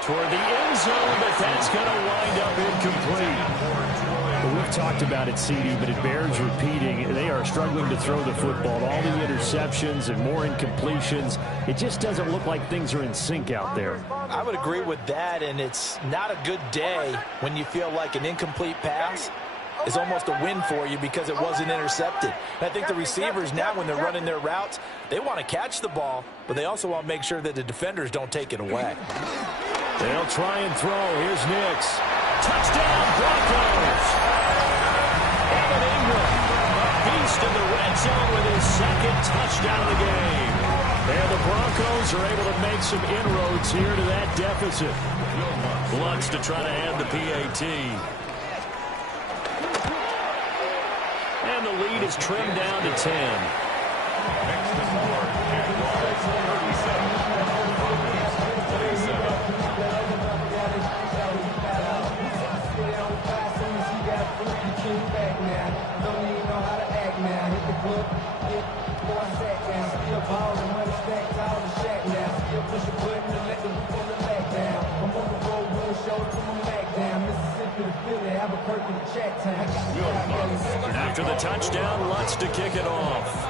Toward the end zone, but that's going to wind up incomplete. Well, we've talked about it, CD, but it bears repeating. They are struggling to throw the football. All the interceptions and more incompletions. It just doesn't look like things are in sync out there. I would agree with that, and it's not a good day when you feel like an incomplete pass is almost a win for you because it wasn't intercepted. And I think the receivers now, when they're running their routes, they want to catch the ball, but they also want to make sure that the defenders don't take it away. They'll try and throw. Here's Nix. Touchdown, Broncos! Evan Ingram, a beast in the red zone with his second touchdown of the game. And the Broncos are able to make some inroads here to that deficit. Lutz to try to add the PAT. And the lead is trimmed down to 10. Next to score, and Lawrence, 37. After the touchdown, Lutz to kick it off.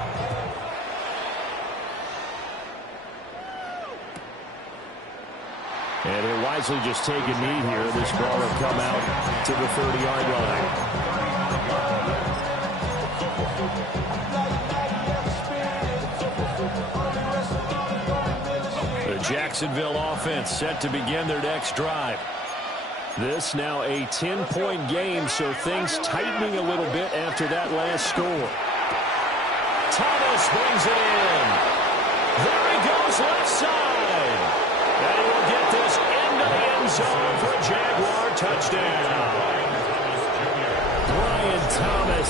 And he'll wisely just take a knee here. This ball will come out to the 30-yard line. Jacksonville offense set to begin their next drive. This now a 10-point game, so things tightening a little bit after that last score. Thomas brings it in. There he goes left side. And he will get this into the end zone for a Jaguar touchdown. Brian Thomas,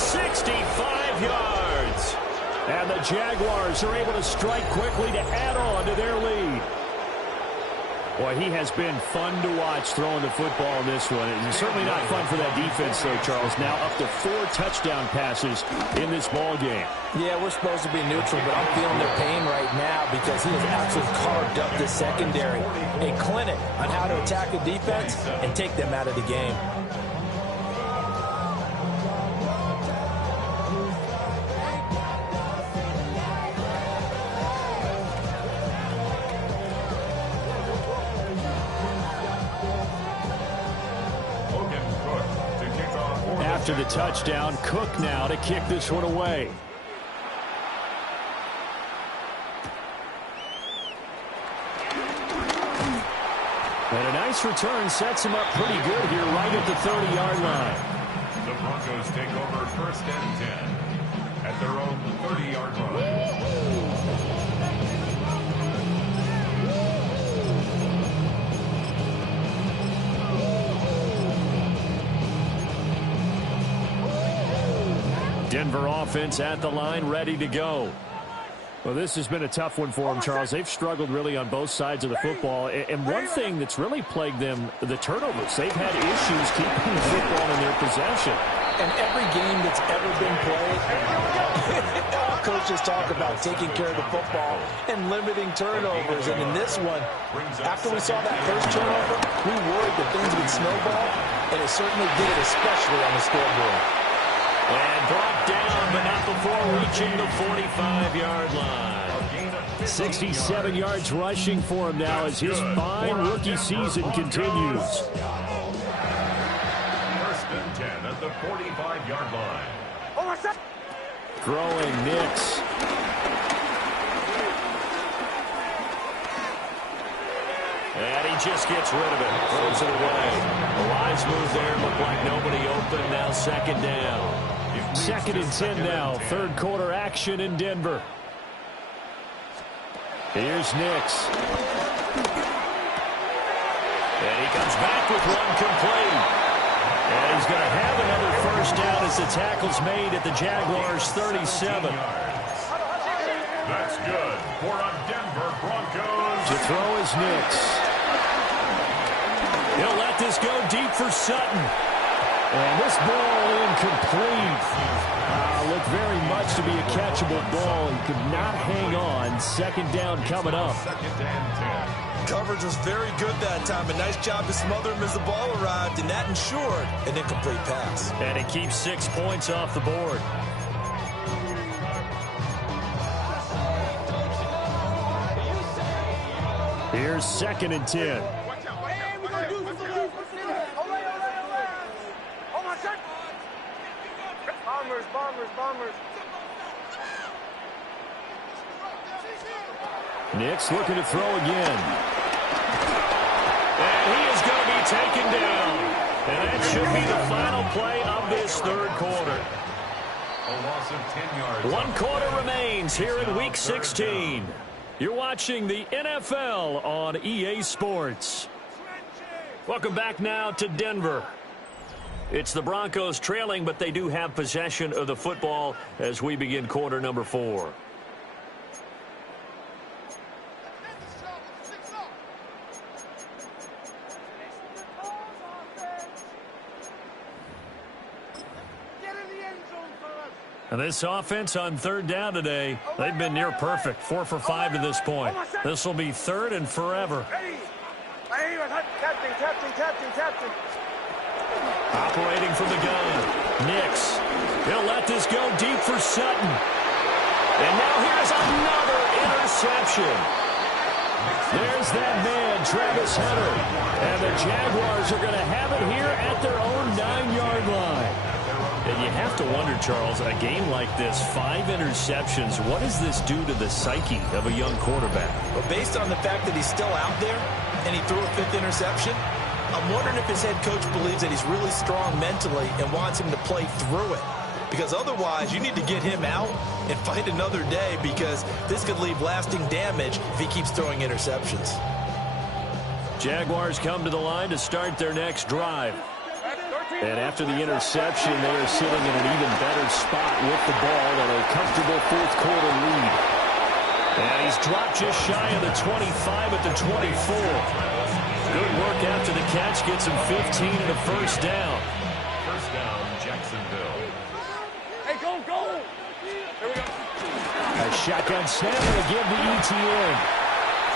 65 yards. And the Jaguars are able to strike quickly to add on to their lead. Boy, he has been fun to watch throwing the football in this one. It's certainly not fun for that defense, though, Charles. Now up to 4 touchdown passes in this ball game. Yeah, we're supposed to be neutral, but I'm feeling their pain right now because he has absolutely carved up the secondary. A clinic on how to attack a defense and take them out of the game. After the touchdown, Cook now to kick this one away. And a nice return sets him up pretty good here right at the 30-yard line. The Broncos take over 1st and 10 at their own 30-yard line. Denver offense at the line, ready to go. Well, this has been a tough one for them, Charles. They've struggled really on both sides of the football. And one thing that's really plagued them, the turnovers. They've had issues keeping the football in their possession. And every game that's ever been played, coaches talk about taking care of the football and limiting turnovers. And in this one, after we saw that first turnover, we worried that things would snowball, and it certainly did, especially on the scoreboard. And brought down, but not before reaching the 45-yard line. 67 yards rushing for him now as his fine rookie season continues. 1st and 10 at the 45-yard line. Throwing Nix. And he just gets rid of it. Throws it away. The wise move there. Looked like nobody open. Now 2nd down. 2nd and 10 now. 3rd quarter action in Denver. Here's Nix. And he comes back with one complete. And he's going to have another 1st down as the tackle's made at the Jaguars' 37. That's good for a Denver Broncos. To throw is Nix. He'll let this go deep for Sutton. And this ball incomplete. Looked very much to be a catchable ball. He could not hang on. 2nd down coming up. 2nd and 10. Coverage was very good that time. A nice job to smother him as the ball arrived, and that ensured an incomplete pass. And it keeps 6 points off the board. Here's 2nd and 10. Bombers. Nix looking to throw again. And he is going to be taken down. And that should be the final play of this 3rd quarter. A loss of 10 yards. 1 quarter remains here in Week 16. You're watching the NFL on EA Sports. Welcome back now to Denver. It's the Broncos trailing, but they do have possession of the football as we begin quarter number 4. And this offense on 3rd down today, they've been near perfect. 4 for 5 to this point. This will be 3rd and forever. Captain. Operating from the gun. Nix. He'll let this go deep for Sutton. And now here's another interception. There's that man, Travis Hunter. And the Jaguars are going to have it here at their own 9-yard line. And you have to wonder, Charles, a game like this, 5 interceptions, what does this do to the psyche of a young quarterback? But based on the fact that he's still out there and he threw a 5th interception, I'm wondering if his head coach believes that he's really strong mentally and wants him to play through it. Because otherwise, you need to get him out and fight another day, because this could leave lasting damage if he keeps throwing interceptions. Jaguars come to the line to start their next drive. And after the interception, they are sitting in an even better spot with the ball and a comfortable fourth-quarter lead. And he's dropped just shy of the 25 at the 24. Good work after the catch. Gets him 15 and a first down. First down, Jacksonville. Hey, go! Here we go. A shotgun snap to give the ETN.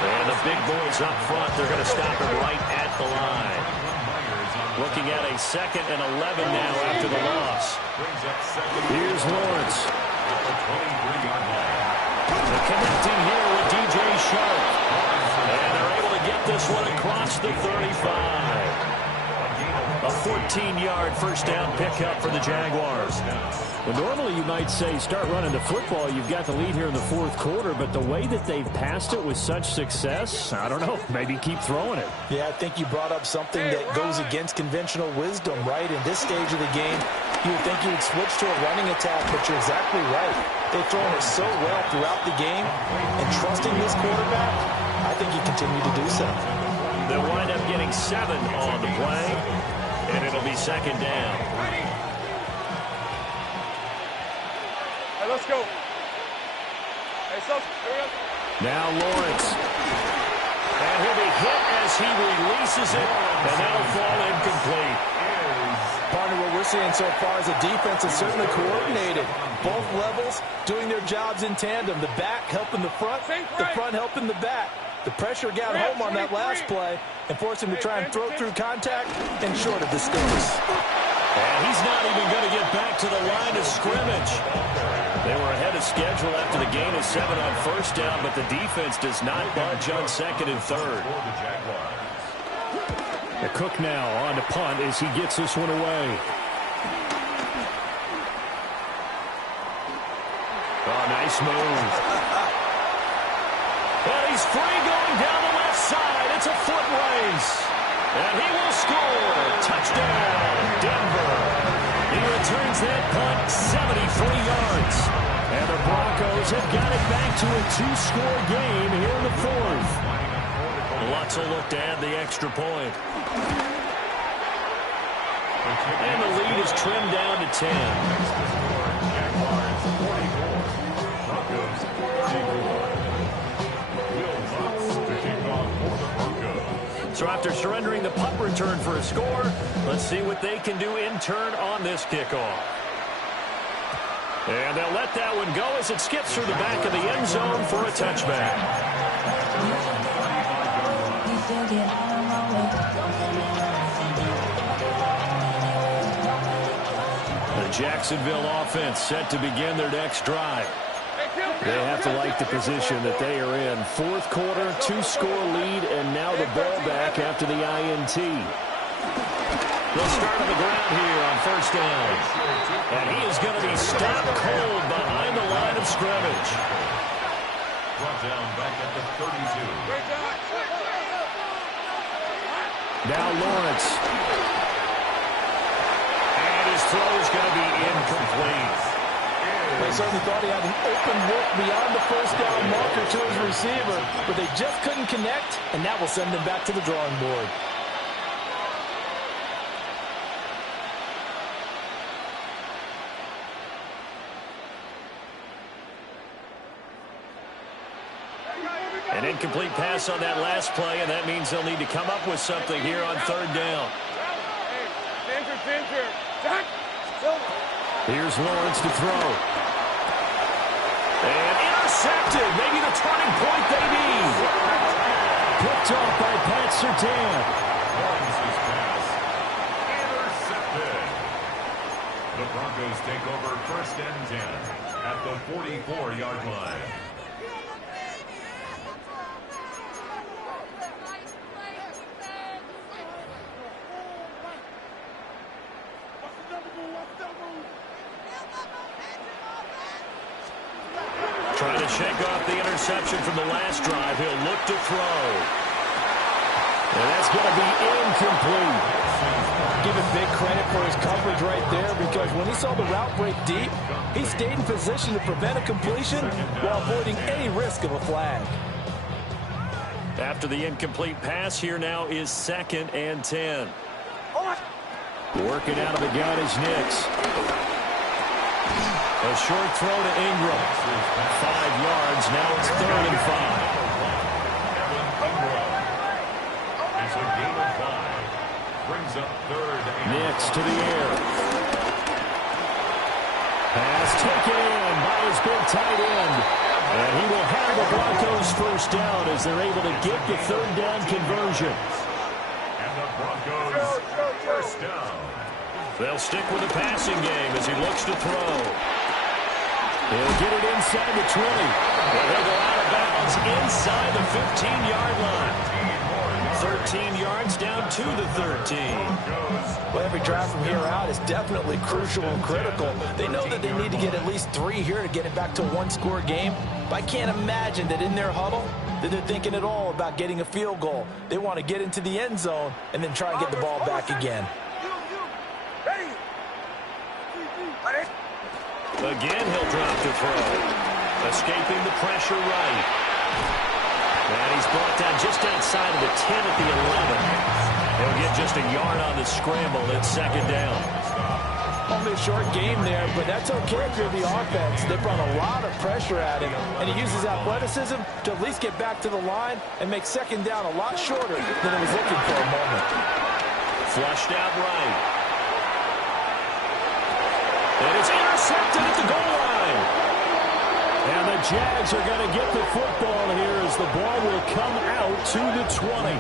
And the big boys up front, they're going to stop him right at the line. Looking at a 2nd and 11 now after the loss. Here's Lawrence. The connecting here with DJ Sharp. And they're able to get this one across the 35. A 14-yard first down pickup for the Jaguars. Well, normally you might say start running the football. You've got the lead here in the fourth quarter, but the way that they've passed it with such success, I don't know, maybe keep throwing it. Yeah, I think you brought up something that goes against conventional wisdom, right? In this stage of the game, you would think you would switch to a running attack, but you're exactly right. They've thrown it so well throughout the game, and trusting this quarterback, I think you continue to do so. They'll wind up getting 7 on the play, and it'll be 2nd down. Hey, let's go. Hey, so, here we go. Now Lawrence. And he'll be hit as he releases it, and that'll fall incomplete. Partner, what we're seeing so far is the defense is certainly coordinated. Both levels doing their jobs in tandem. The back helping the front helping the back. The pressure got home on that last play and forced him to try and throw through contact and short of the sticks. And he's not even going to get back to the line of scrimmage. They were ahead of schedule after the gain of 7 on first down, but the defense does not budge on 2nd and 3rd. The Cook now on to punt as he gets this one away. Oh, nice move. And he's free going down the left side. It's a foot race. And he will score. Touchdown, Denver. He returns that punt 73 yards. And the Broncos have got it back to a 2-score game here in the 4th. Lutz will look to add the extra point. And the lead is trimmed down to 10. So after surrendering the punt return for a score, let's see what they can do in turn on this kickoff. And they'll let that one go as it skips through the back of the end zone for a touchback. The Jacksonville offense set to begin their next drive. They have to like the position that they are in. Fourth quarter, 2-score lead, and now the ball back after the INT. They'll start on the ground here on first down. And he is going to be stopped cold behind the line of scrimmage. Brought down back at the 32. Now Lawrence. And his throw is going to be incomplete. They certainly thought he had an open look beyond the first down marker to his receiver, but they just couldn't connect, and that will send them back to the drawing board. An incomplete pass on that last play, and that means they'll need to come up with something here on third down. Here's Lawrence to throw. And intercepted. Maybe the turning point they need. Picked off by Pat Surtain. Lawrence's pass intercepted. The Broncos take over first and 10 at the 44-yard line. to shake off the interception from the last drive. He'll look to throw. And that's going to be incomplete. Give him big credit for his coverage right there, because when he saw the route break deep, he stayed in position to prevent a completion while avoiding any risk of a flag. After the incomplete pass, here now is 2nd and 10. Working out of the gun is Nix. A short throw to Ingram. 5 yards. Now it's 3rd and 5. It's a gain of 5. Brings up 3rd and Nix to the air. Pass taken in by his big tight end. And he will have the Broncos first down as they're able to get the 3rd down conversion. And the Broncos first down. They'll stick with the passing game as he looks to throw. He'll get it inside the 20. And he'll go out of bounds inside the 15-yard line. 13 yards down to the 13. Well, every drive from here out is definitely crucial and critical. They know that they need to get at least 3 here to get it back to a 1-score game. But I can't imagine that in their huddle that they're thinking at all about getting a field goal. They want to get into the end zone and then try and get the ball back again. Again, he'll drop to throw. Escaping the pressure right. And he's brought down just outside of the 10 at the 11. He'll get just a yard on the scramble. It's 2nd down. Only a short game there, but that's okay if you're the offense. They brought a lot of pressure at him, and he uses athleticism to at least get back to the line and make 2nd down a lot shorter than it was looking for a moment. Flushed out right. And it's intercepted at the goal line. And the Jags are going to get the football here as the ball will come out to the 20.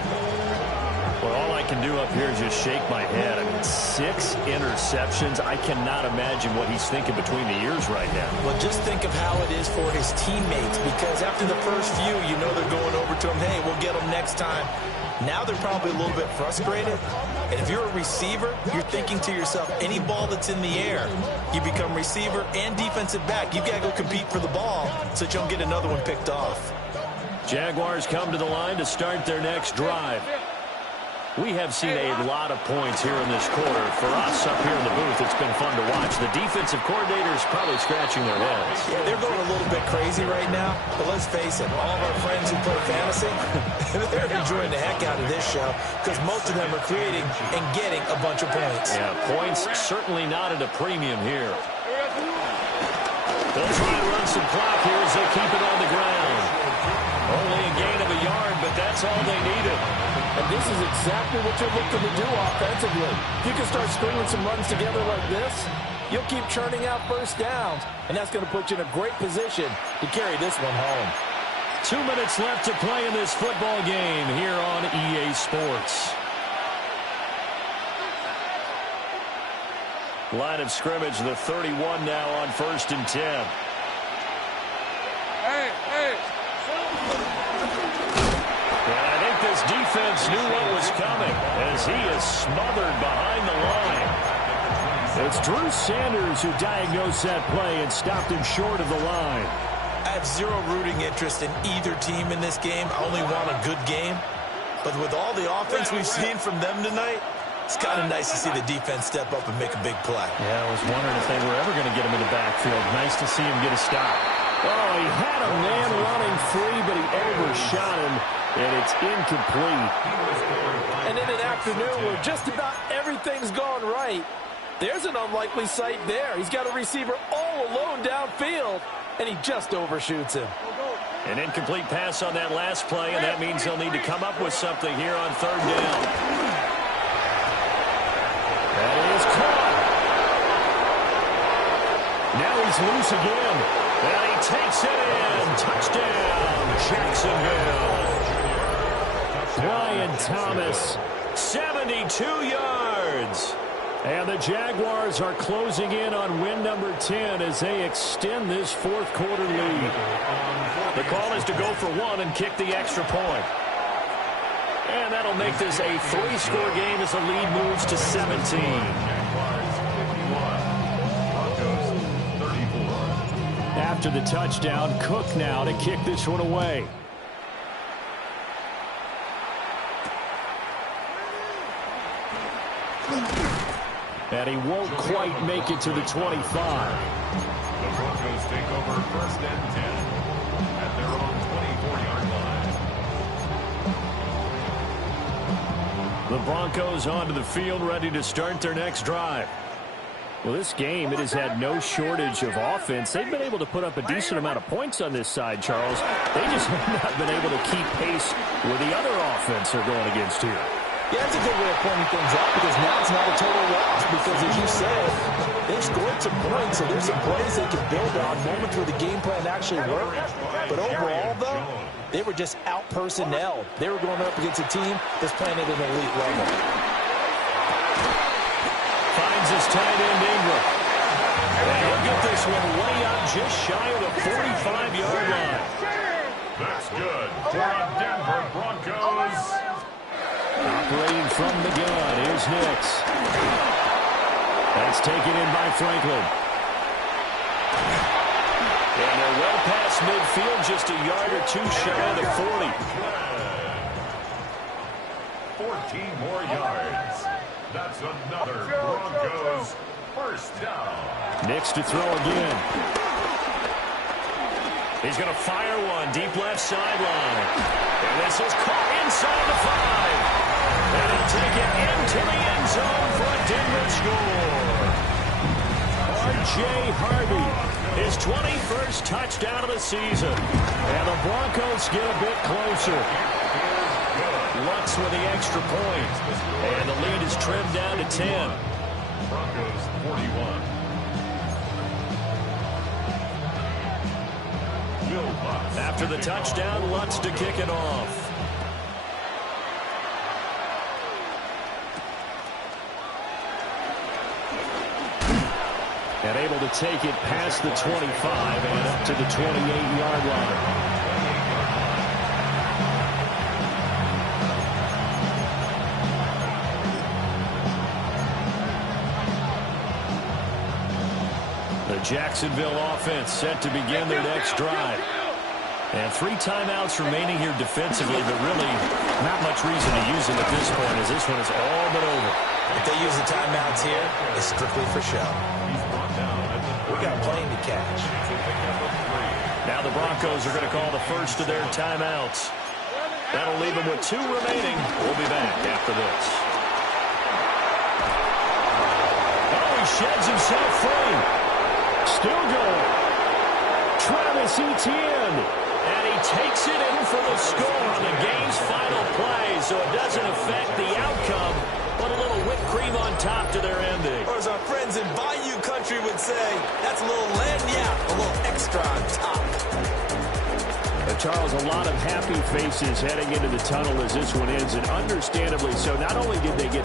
Well, all I can do up here is just shake my head. I mean, 6 interceptions. I cannot imagine what he's thinking between the ears right now. Well, just think of how it is for his teammates, because after the first few, you know they're going over to him, hey, we'll get them next time. Now they're probably a little bit frustrated. And if you're a receiver, you're thinking to yourself, any ball that's in the air, you become receiver and defensive back. You've got to go compete for the ball so that you don't get another one picked off. Jaguars come to the line to start their next drive. We have seen a lot of points here in this quarter. For us up here in the booth, it's been fun to watch. The defensive coordinators probably scratching their heads. Yeah, they're going a little bit crazy right now. But let's face it, all of our friends who play fantasy, they're enjoying the heck out of this show because most of them are creating and getting a bunch of points. Yeah, points certainly not at a premium here. They'll try and run some clock here as they keep it on the ground. Only a gain of a yard, but that's all they needed. And this is exactly what you're looking to do offensively. If you can start stringing some runs together like this, you'll keep churning out first downs, and that's going to put you in a great position to carry this one home. 2 minutes left to play in this football game here on EA Sports. Line of scrimmage, the 31 now on 1st and 10. Hey, hey. And I think this defense knew what was coming as he is smothered behind the line. It's Drew Sanders who diagnosed that play and stopped him short of the line. I have zero rooting interest in either team in this game. I only want a good game. But with all the offense we've seen from them tonight, it's kind of nice to see the defense step up and make a big play. Yeah, I was wondering if they were ever going to get him in the backfield. Nice to see him get a stop. Oh, he had a man running free, but he overshot him, and it's incomplete. And in an afternoon where just about everything's gone right, there's an unlikely sight there. He's got a receiver all alone downfield, and he just overshoots him. An incomplete pass on that last play, and that means they'll need to come up with something here on 3rd down. That is caught. Now he's loose again. And he takes it in. Touchdown, Jacksonville. Brian Thomas, 72 yards. And the Jaguars are closing in on win number 10 as they extend this 4th quarter lead. The call is to go for 1 and kick the extra point. And that'll make this a 3-score game as the lead moves to 17. after the touchdown. Cook now to kick this one away. And he won't quite make it to the 25. The Broncos take over 1st and 10 at their own 24-yard line. The Broncos onto the field, ready to start their next drive. Well, this game, it has had no shortage of offense. They've been able to put up a decent amount of points on this side, Charles. They just have not been able to keep pace with the other offense they're going against here. Yeah, that's a good way of pointing things out because now it's not a total loss because, as you said, they've scored some points, so there's some plays they can build on, moments where the game plan actually worked. But overall, though, they were just out-personnelled. They were going up against a team that's playing at an elite level. Finds his tight end, Ingram. And he'll get this one way out just shy of the 45-yard line. That's good for the Denver Broncos. Operating from the gun is Nix. That's taken in by Franklin. And they're well past midfield, just a yard or two shy of the 40. 14 more yards. That's another Broncos first down. Nix to throw again. He's going to fire one deep left sideline. And this is caught inside the 5. And he'll take it into the end zone for a Denver score. R.J. Harvey, his 21st touchdown of the season. And the Broncos get a bit closer. Lutz with the extra point. And the lead is trimmed down to 10. Broncos 41. After the touchdown, Lutz to kick it off. And able to take it past the 25 and up to the 28-yard line. The Jacksonville offense set to begin their next drive. And 3 timeouts remaining here defensively, but really not much reason to use them at this point as this one is all but over. If they use the timeouts here, it's strictly for show. We got a plane to catch. Now the Broncos are going to call the first of their timeouts. That'll leave them with 2 remaining. We'll be back after this. Oh, he sheds himself free. Still going. Travis Etienne. And he takes it in for the score on the game's final play, so it doesn't affect the outcome, but a little whipped cream on top to their ending. Or as our friends in Bayou Country would say, that's a little lagniappe, a little extra on top. Charles, a lot of happy faces heading into the tunnel as this one ends, and understandably so. Not only did they get the